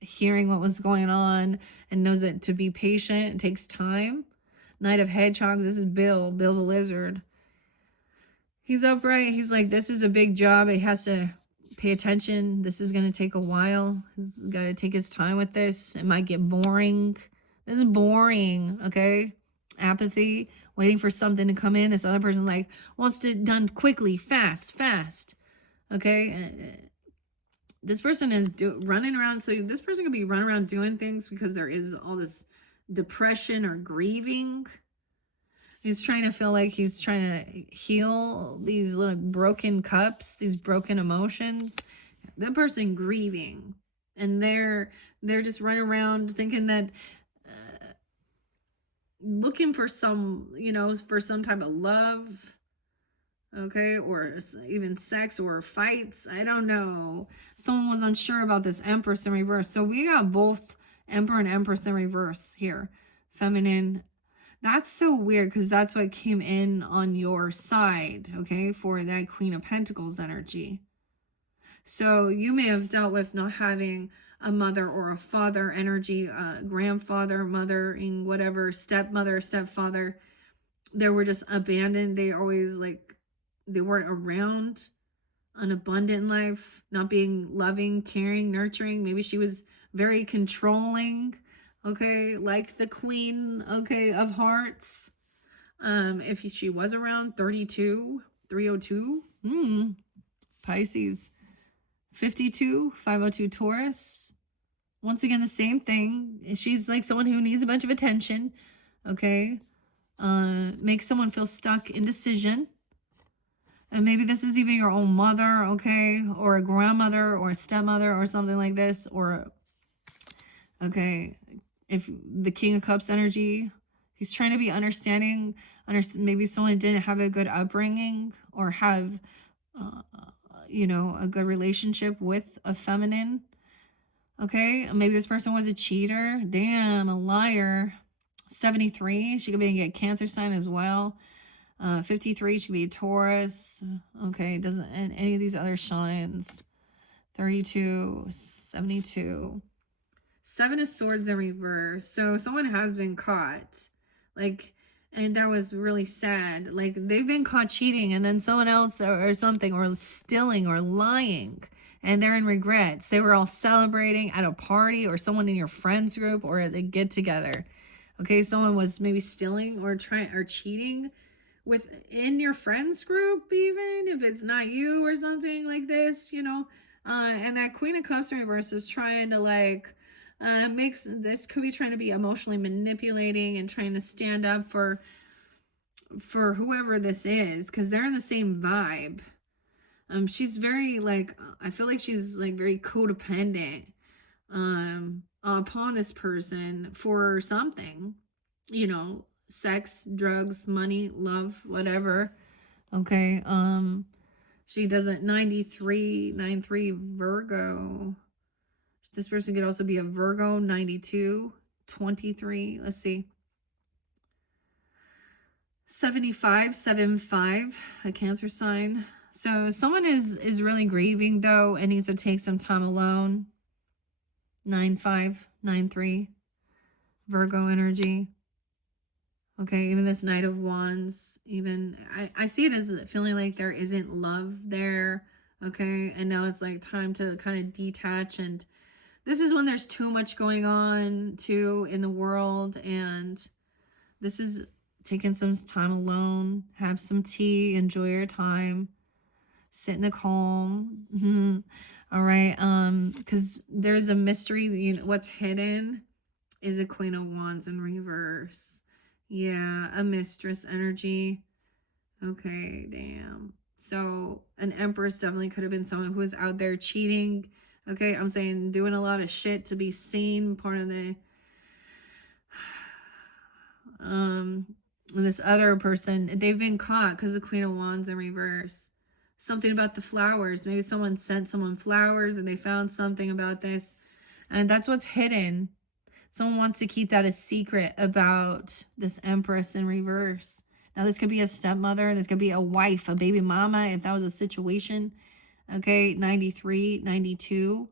Hearing what was going on and knows that to be patient, it takes time. Knight of Hedgehogs. This is Bill the Lizard. He's upright. He's like, this is a big job. He has to pay attention. This is going to take a while. He's got to take his time with this. It might get boring. This is boring, okay? Apathy, waiting for something to come in. This other person like wants it done quickly, fast, okay? This person is running around. So this person could be running around doing things because there is all this depression or grieving. He's trying to feel like he's trying to heal these little broken cups, these broken emotions. The person grieving, and they're just running around thinking that looking for some, for some type of love, okay, or even sex or fights. I don't know. Someone was unsure about this Empress in reverse. So we got both Emperor and Empress in reverse here. Feminine. That's so weird because that's what came in on your side, okay, for that Queen of Pentacles energy. So you may have dealt with not having a mother or a father energy, grandfather, mothering, whatever, stepmother, stepfather. They were just abandoned. They always they weren't around. An abundant life, not being loving, caring, nurturing. Maybe she was very controlling. Okay, like the Queen, okay, of Hearts. If she was around 32, 302, Pisces, 52, 502 Taurus. Once again, the same thing. She's like someone who needs a bunch of attention, okay? Makes someone feel stuck, indecision. And maybe this is even your own mother, okay? Or a grandmother or a stepmother or something like this. Or, okay, if the King of Cups energy, he's trying to be understanding. Maybe someone didn't have a good upbringing or have, a good relationship with a feminine. Okay, maybe this person was a cheater. Damn, a liar. 73, she could be a Cancer sign as well. 53, she could be a Taurus. Okay, doesn't any of these other signs. 32, 72. 7 of Swords in reverse. So someone has been caught. And that was really sad. Like, they've been caught cheating and then someone else or something, or stealing or lying. And they're in regrets. They were all celebrating at a party or someone in your friends group or at a get together. Okay, someone was maybe stealing or cheating within your friends group, even if it's not you or something like this, and that Queen of Cups in reverse is trying to this could be trying to be emotionally manipulating and trying to stand up for whoever this is, because they're in the same vibe. She's very I feel like she's very codependent upon this person for something, sex, drugs, money, love, whatever. Okay. She doesn't 93 Virgo. This person could also be a Virgo. 92, 23. Let's see. 75, 75, a Cancer sign. So someone is really grieving though and needs to take some time alone. 95, 93, Virgo energy. Okay, even this Knight of Wands, even I see it as feeling like there isn't love there. Okay, and now it's time to kind of detach, and this is when there's too much going on too in the world, and this is taking some time alone, have some tea, enjoy your time, sit in the calm. All right, because there's a mystery. What's hidden is a Queen of Wands in reverse. Yeah, a mistress energy. Okay, damn. So an Empress definitely could have been someone who was out there cheating. Okay, I'm saying doing a lot of shit to be seen. Part of the this other person, they've been caught because the Queen of Wands in reverse. something about the flowers. Maybe someone sent someone flowers and they found something about this. And that's what's hidden. Someone wants to keep that a secret about this Empress in reverse. Now, this could be a stepmother. This could be a wife, a baby mama, if that was a situation. Okay, 93, 92.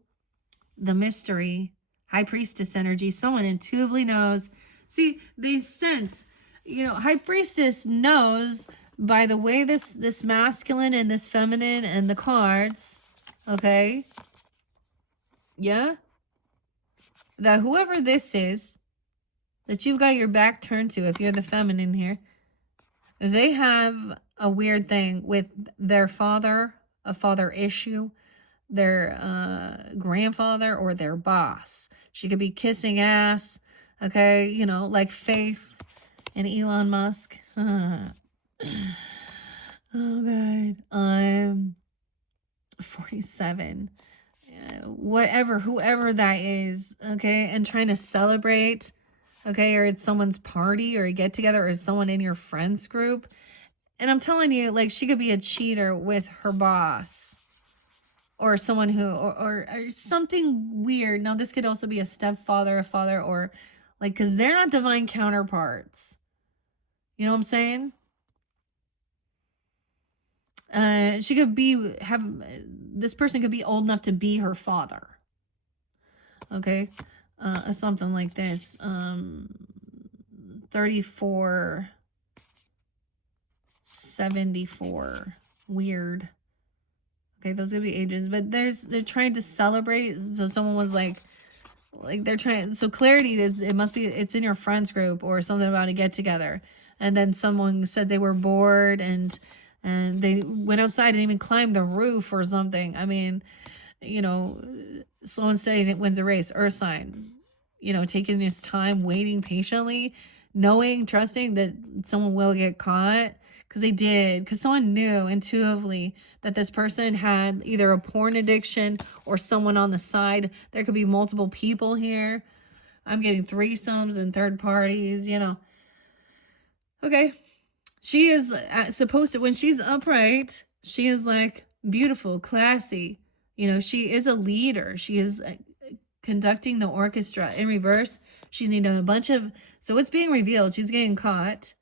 The mystery. High Priestess energy. Someone intuitively knows. See, they sense. High Priestess knows by the way this masculine and this feminine and the cards. Okay. Yeah. That whoever this is, that you've got your back turned to, if you're the feminine here, they have a weird thing with their father, a father issue, their grandfather, or their boss. She could be kissing ass, okay, like Faith and Elon Musk. Oh, God. I'm 47. Whoever that is, okay, and trying to celebrate, okay, or it's someone's party or a get together, or it's someone in your friends group. And I'm telling you, like, she could be a cheater with her boss, or someone who, or something weird. Now, this could also be a stepfather, a father, or like, because they're not divine counterparts. You know what I'm saying? She could this person could be old enough to be her father. Okay. Something like this. 34, 74. Weird. Okay, those could be ages, but they're trying to celebrate. So someone was like they're trying. So clarity is, it's in your friends group or something about a get together, and then someone said they were bored and they went outside and even climbed the roof or something. I mean, slow and steady wins a race. Earth sign, taking his time, waiting patiently, knowing, trusting that someone will get caught. Because someone knew intuitively that this person had either a porn addiction or someone on the side. There could be multiple people here. I'm getting threesomes and third parties, Okay. She is supposed to, when she's upright, she is like beautiful, classy. She is a leader. She is conducting the orchestra. In reverse, she's needing a bunch of, so it's being revealed. She's getting caught.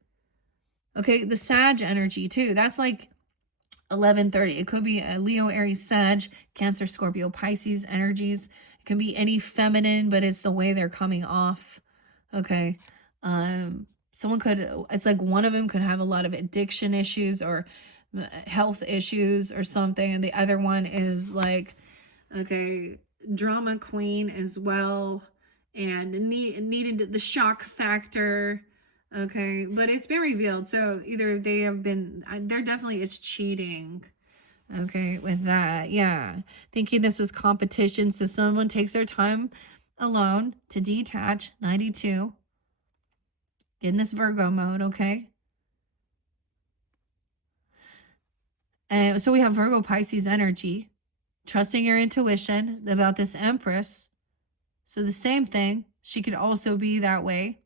Okay, the Sag energy too. That's like 11:30. It could be a Leo, Aries, Sag, Cancer, Scorpio, Pisces energies. It can be any feminine, but it's the way they're coming off. Okay. It's like one of them could have a lot of addiction issues or health issues or something, and the other one is like, okay, drama queen as well, and needed the shock factor. Okay, but it's been revealed. So either they're definitely, it's cheating. Okay, with that, yeah. Thinking this was competition. So someone takes their time alone to detach. 92. In this Virgo mode, okay? And so we have Virgo, Pisces energy. Trusting your intuition about this Empress. So the same thing. She could also be that way.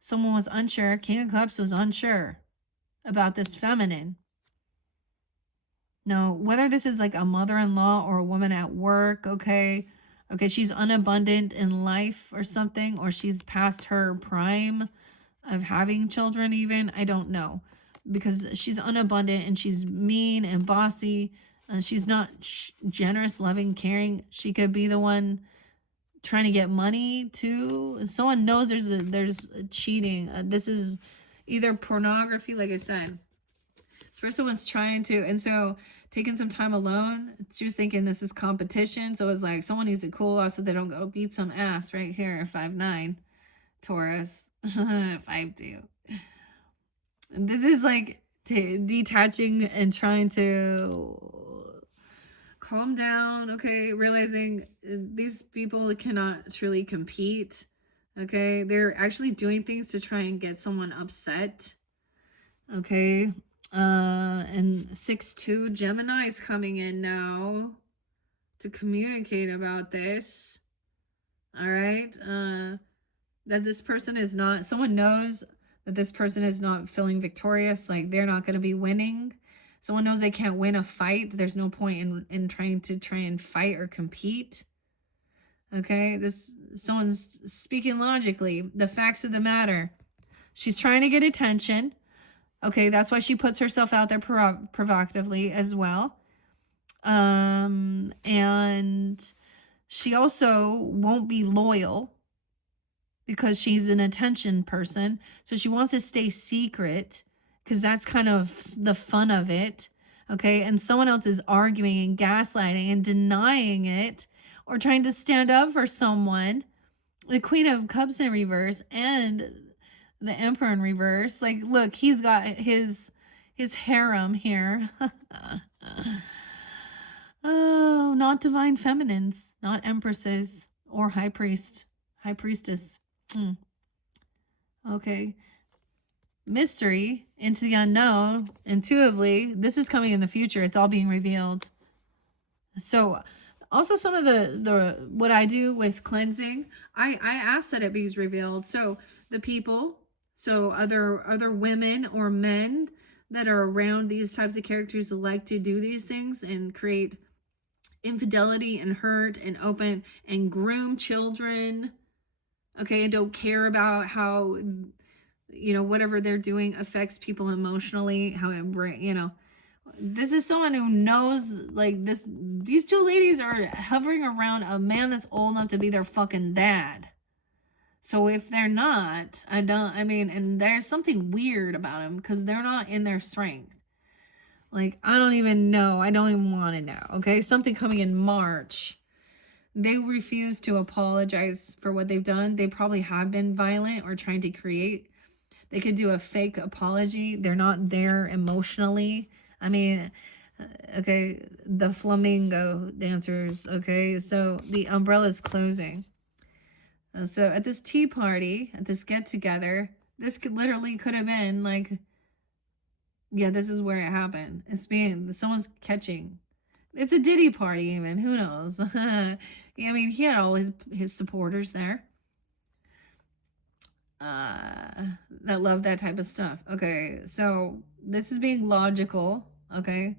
Someone was unsure. King of Cups was unsure about this feminine. Now, whether this is like a mother-in-law or a woman at work, okay, she's unabundant in life or something, or she's past her prime of having children even, I don't know, because she's unabundant and she's mean and bossy. She's not generous, loving, caring. She could be the one trying to get money too. Someone knows there's cheating. This is either pornography, like I said. This person was trying to, and so taking some time alone. She was thinking this is competition, so it's like someone needs to cool off so they don't go beat some ass right here. 5'9", Taurus, 5'2". And this is like detaching and trying to calm down, okay, realizing these people cannot truly compete, okay, they're actually doing things to try and get someone upset, okay, and 6-2 Gemini is coming in now to communicate about this, all right, that this person is not, someone knows that this person is not feeling victorious, like they're not going to be winning. Someone knows they can't win a fight. There's no point in trying and fight or compete. Okay, someone's speaking logically. The facts of the matter. She's trying to get attention. Okay, that's why she puts herself out there provocatively as well. And she also won't be loyal because she's an attention person. So she wants to stay secret because that's kind of the fun of it. Okay, and someone else is arguing and gaslighting and denying it or trying to stand up for someone. The Queen of Cups in reverse and the Emperor in reverse. Like, look, he's got his harem here. Oh, not divine feminines, not empresses or high priestess. Okay. Mystery into the unknown. Intuitively, this is coming in the future. It's all being revealed. So also some of the what I do with cleansing, I ask that it be revealed. So the people, so other women or men that are around these types of characters that like to do these things and create infidelity and hurt and open and groom children, okay, and don't care about how, you know, whatever they're doing affects people emotionally, how it, you know, this is someone who knows, like, these two ladies are hovering around a man that's old enough to be their fucking dad. So if they're not, and there's something weird about them because they're not in their strength. Like, I don't even know. I don't even want to know. Okay. Something coming in March. They refuse to apologize for what they've done. They probably have been violent or trying to create. They could do a fake apology. They're not there emotionally. I mean, okay, the flamingo dancers. Okay. So the umbrella's closing. So at this tea party, at this get together, this could have been like, yeah, this is where it happened. Someone's catching. It's a Diddy party even. Who knows? I mean, he had all his supporters there. That love that type of stuff. Okay, so this is being logical. Okay,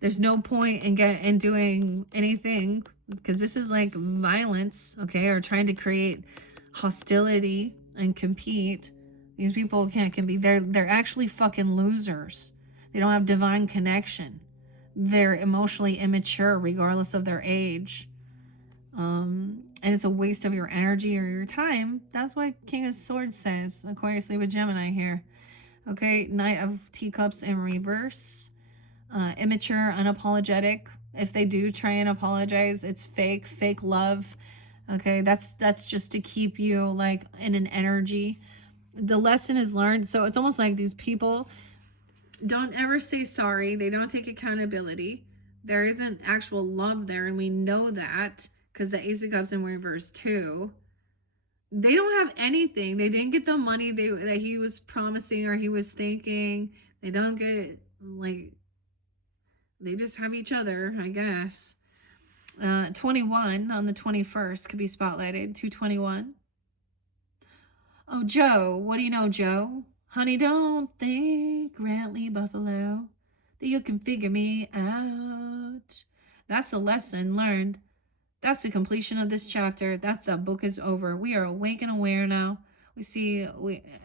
there's no point in doing anything because this is like violence. Okay, or trying to create hostility and compete. These people can't compete. They're actually fucking losers. They don't have divine connection. They're emotionally immature regardless of their age. And it's a waste of your energy or your time. That's what King of Swords says. Aquarius, Libra, Gemini here. Okay, Knight of Teacups in reverse. Immature, unapologetic. If they do try and apologize, it's fake love. Okay, that's just to keep you like in an energy. The lesson is learned. So it's almost like these people don't ever say sorry. They don't take accountability. There isn't actual love there, and we know that because the Ace of Cups in reverse too. They don't have anything. They didn't get the money that he was promising or he was thinking. They don't get, like, they just have each other, I guess. 21 on the 21st could be spotlighted. 221. Oh, Joe. What do you know, Joe? Honey, don't think, Grantley Buffalo, that you can figure me out. That's the lesson learned. That's the completion of this chapter. The book is over. We are awake and aware now.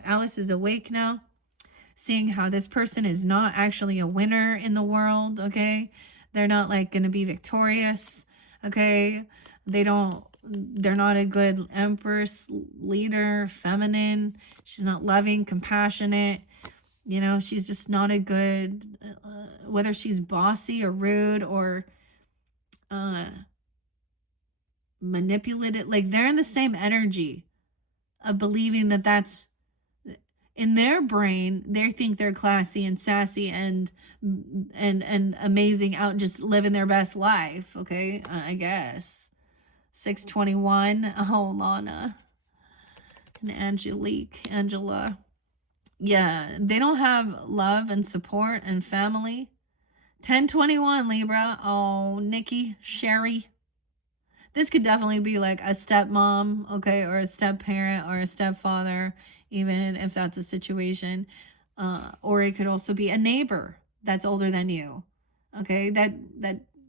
Alice is awake now, seeing how this person is not actually a winner in the world. Okay, they're not like going to be victorious. Okay, they're not a good empress, leader, feminine. She's not loving, compassionate. You know, she's just not a good, whether she's bossy or rude or manipulative. Like, they're in the same energy of believing that that's, in their brain, they think they're classy and sassy and amazing, out just living their best life. Okay, I guess. 621. Oh, Lana and Angela. Yeah, they don't have love and support and family. 1021 Libra. Oh, Nikki, Sherry. This could definitely be like a stepmom, okay, or a step parent or a stepfather. even if that's a situation. Or it could also be a neighbor that's older than you. Okay, that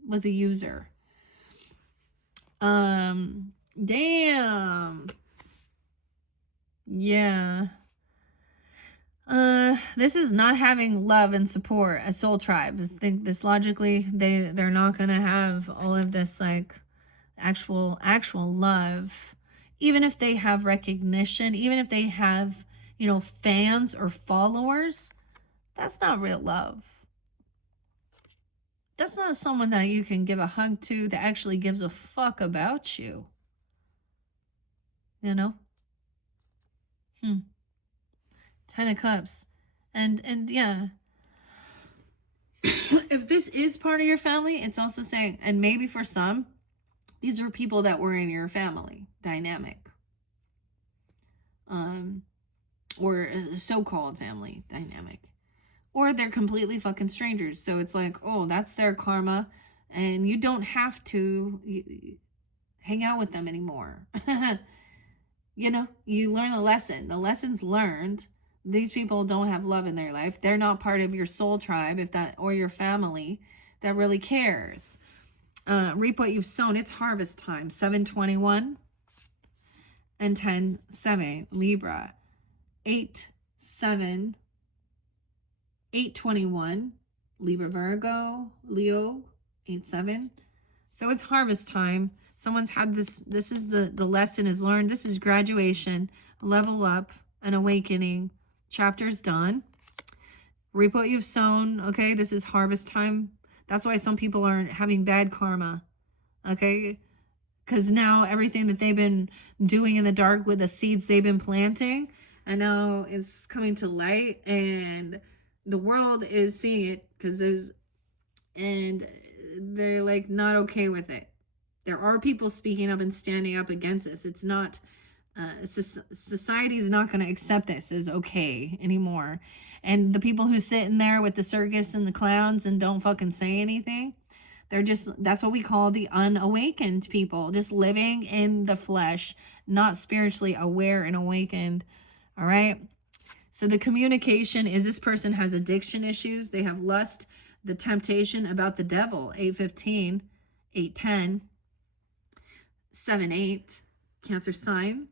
was a user. Damn. Yeah. This is not having love and support, a soul tribe. I think this logically, they're not gonna have all of this like actual love, even if they have recognition, even if they have, you know, fans or followers. That's not real love. That's not someone that you can give a hug to that actually gives a fuck about you. You know? 10 of Cups. And yeah. If this is part of your family, it's also saying, and maybe for some, these are people that were in your family dynamic. Or a so-called family dynamic. Or they're completely fucking strangers. So it's like, oh, that's their karma. And you don't have to hang out with them anymore. You know, you learn a lesson. The lesson's learned. These people don't have love in their life. They're not part of your soul tribe, if that, or your family that really cares. Reap what you've sown. It's harvest time. 7/21 and 10/7. Libra. 8/7. 8/21. Libra, Virgo, Leo. 8/7. So it's harvest time. Someone's had this. This is the lesson is learned. This is graduation, level up, an awakening. Chapter's done. Reap what you've sown. Okay, this is harvest time. That's why some people are having bad karma. Okay, because now everything that they've been doing in the dark with the seeds they've been planting, and now it's coming to light, and the world is seeing it because and they're like not okay with it. There are people speaking up and standing up against this. It's not, society is not going to accept this as okay anymore. And the people who sit in there with the circus and the clowns and don't fucking say anything, they're just, that's what we call the unawakened people, just living in the flesh, not spiritually aware and awakened. All right. So the communication is this person has addiction issues. They have lust, the temptation about the devil. 8/15, 8/10. 7/8, Cancer sign.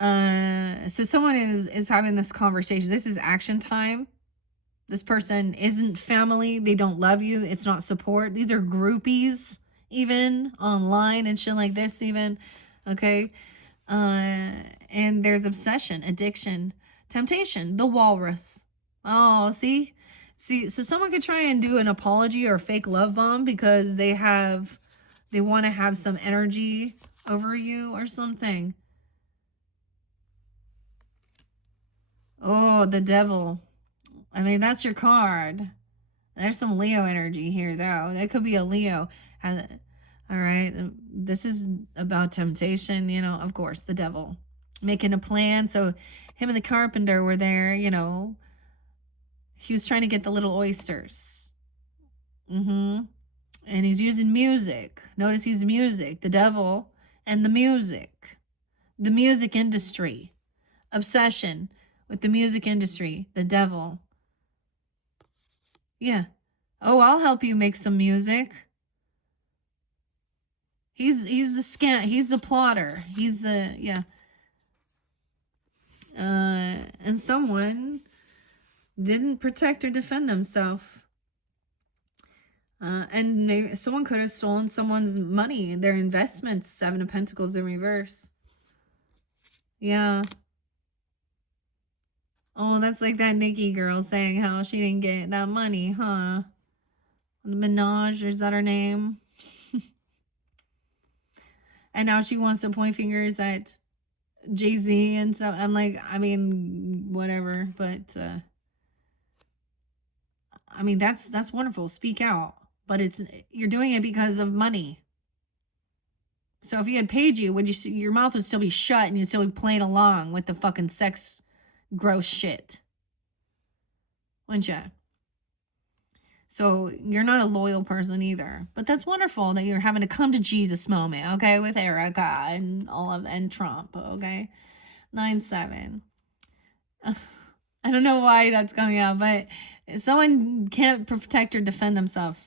So someone is having this conversation. This is action time. This person isn't family. They don't love you. It's not support. These are groupies, even online and shit like this, even. Okay. And there's obsession, addiction, temptation, the walrus. Oh, see, so someone could try and do an apology or a fake love bomb because they want to have some energy over you or something. Oh, the devil. I mean, that's your card. There's some Leo energy here, though. That could be a Leo. All right. This is about temptation, you know, of course, the devil. Making a plan. So him and the carpenter were there, you know. He was trying to get the little oysters. And he's using music. Notice he's music. The devil and the music. The music industry. Obsession with the music industry. The devil. Yeah. Oh, I'll help you make some music. He's the he's the plotter. He's the, yeah. And someone didn't protect or defend themselves. And maybe someone could have stolen someone's money, their investments. 7 of Pentacles in reverse. Yeah. Oh, that's like that Nikki girl saying how she didn't get that money, huh? Minaj, is that her name? And now she wants to point fingers at Jay-Z and stuff. I'm like, I mean, whatever. But, I mean, that's wonderful. Speak out. But you're doing it because of money. So if he had paid you, your mouth would still be shut and you'd still be playing along with the fucking sex gross shit. Wouldn't you? So you're not a loyal person either. But that's wonderful that you're having a come to Jesus moment, okay, with Erica and and Trump, okay? 9-7. I don't know why that's coming out, but someone can't protect or defend themselves,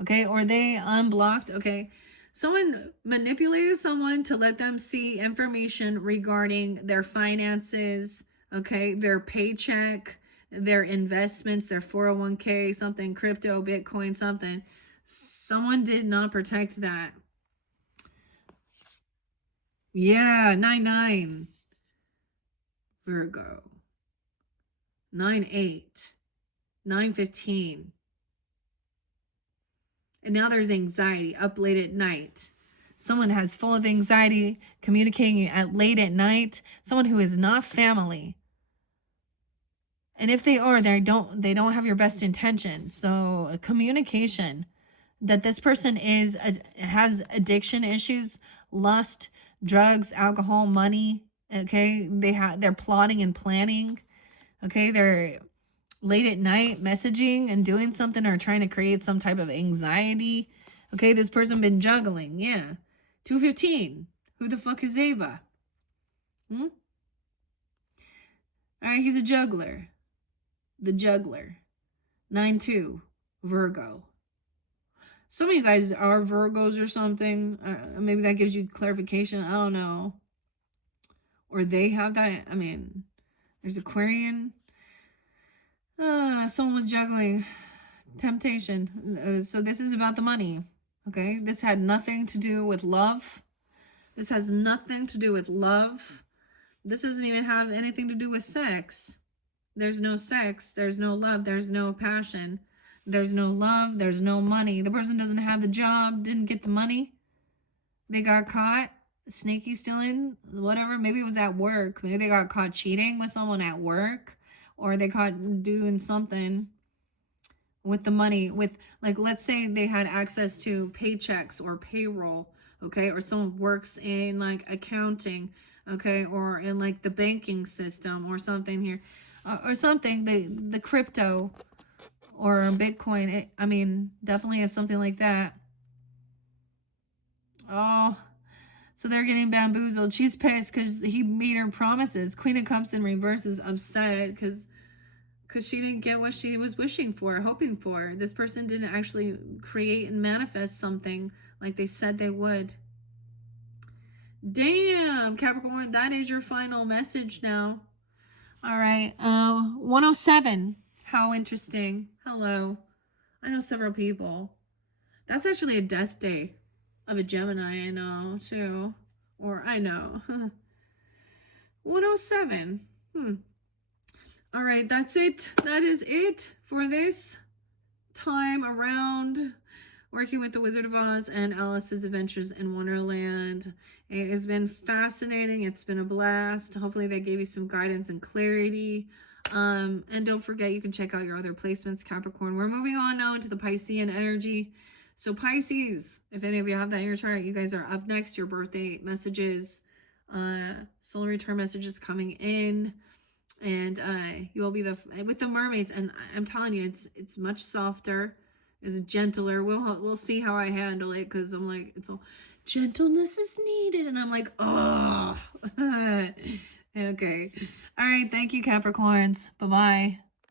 okay? Or they unblocked, okay? Someone manipulated someone to let them see information regarding their finances, okay? Their paycheck, their investments, their 401k, something, crypto, Bitcoin, something. Someone did not protect that. Yeah, 9-9. Virgo. 9-8. 9-15. And now there's anxiety up late at night. Someone has full of anxiety, communicating at late at night. Someone who is not family. And if they are, they don't have your best intention. So communication that this person has addiction issues, lust, drugs, alcohol, money. Okay, they're plotting and planning. Okay, they're late at night messaging and doing something or trying to create some type of anxiety. Okay, this person been juggling. Yeah. 2-15. Who the fuck is Ava? All right, he's a juggler. The juggler. 9-2. Virgo. Some of you guys are Virgos or something. Maybe that gives you clarification. I don't know. Or they have that. I mean, there's Aquarian. Someone was juggling. Temptation. So this is about the money. Okay, this had nothing to do with love. This has nothing to do with love. This doesn't even have anything to do with sex. There's no sex. There's no love. There's no passion. There's no love. There's no money. The person doesn't have the job, didn't get the money. They got caught sneaky stealing, whatever. Maybe it was at work. Maybe they got caught cheating with someone at work, or they caught doing something with the money, with, like, let's say they had access to paychecks or payroll, okay, or someone works in like accounting, okay, or in like the banking system or something here, or something, the crypto or Bitcoin. I mean, definitely is something like that. Oh, so they're getting bamboozled. She's pissed because he made her promises. Queen of Cups in reverse is upset because she didn't get what she was wishing for, hoping for. This person didn't actually create and manifest something like they said they would. Damn, Capricorn, that is your final message now. All right, 107. How interesting. Hello. I know several people. That's actually a death day of a Gemini, I know, too. Or I know. 107. All right, that's it. That is it for this time around working with the Wizard of Oz and Alice's Adventures in Wonderland. It has been fascinating. It's been a blast. Hopefully that gave you some guidance and clarity. And don't forget, you can check out your other placements, Capricorn. We're moving on now into the Piscean energy. So Pisces, if any of you have that in your chart, you guys are up next. Your birthday messages, solar return messages coming in. And you will be with the mermaids, and I'm telling you, it's much softer, it's gentler. We'll see how I handle it, because I'm like, it's all gentleness is needed, and I'm like, oh. Okay, all right, thank you, Capricorns. Bye-bye.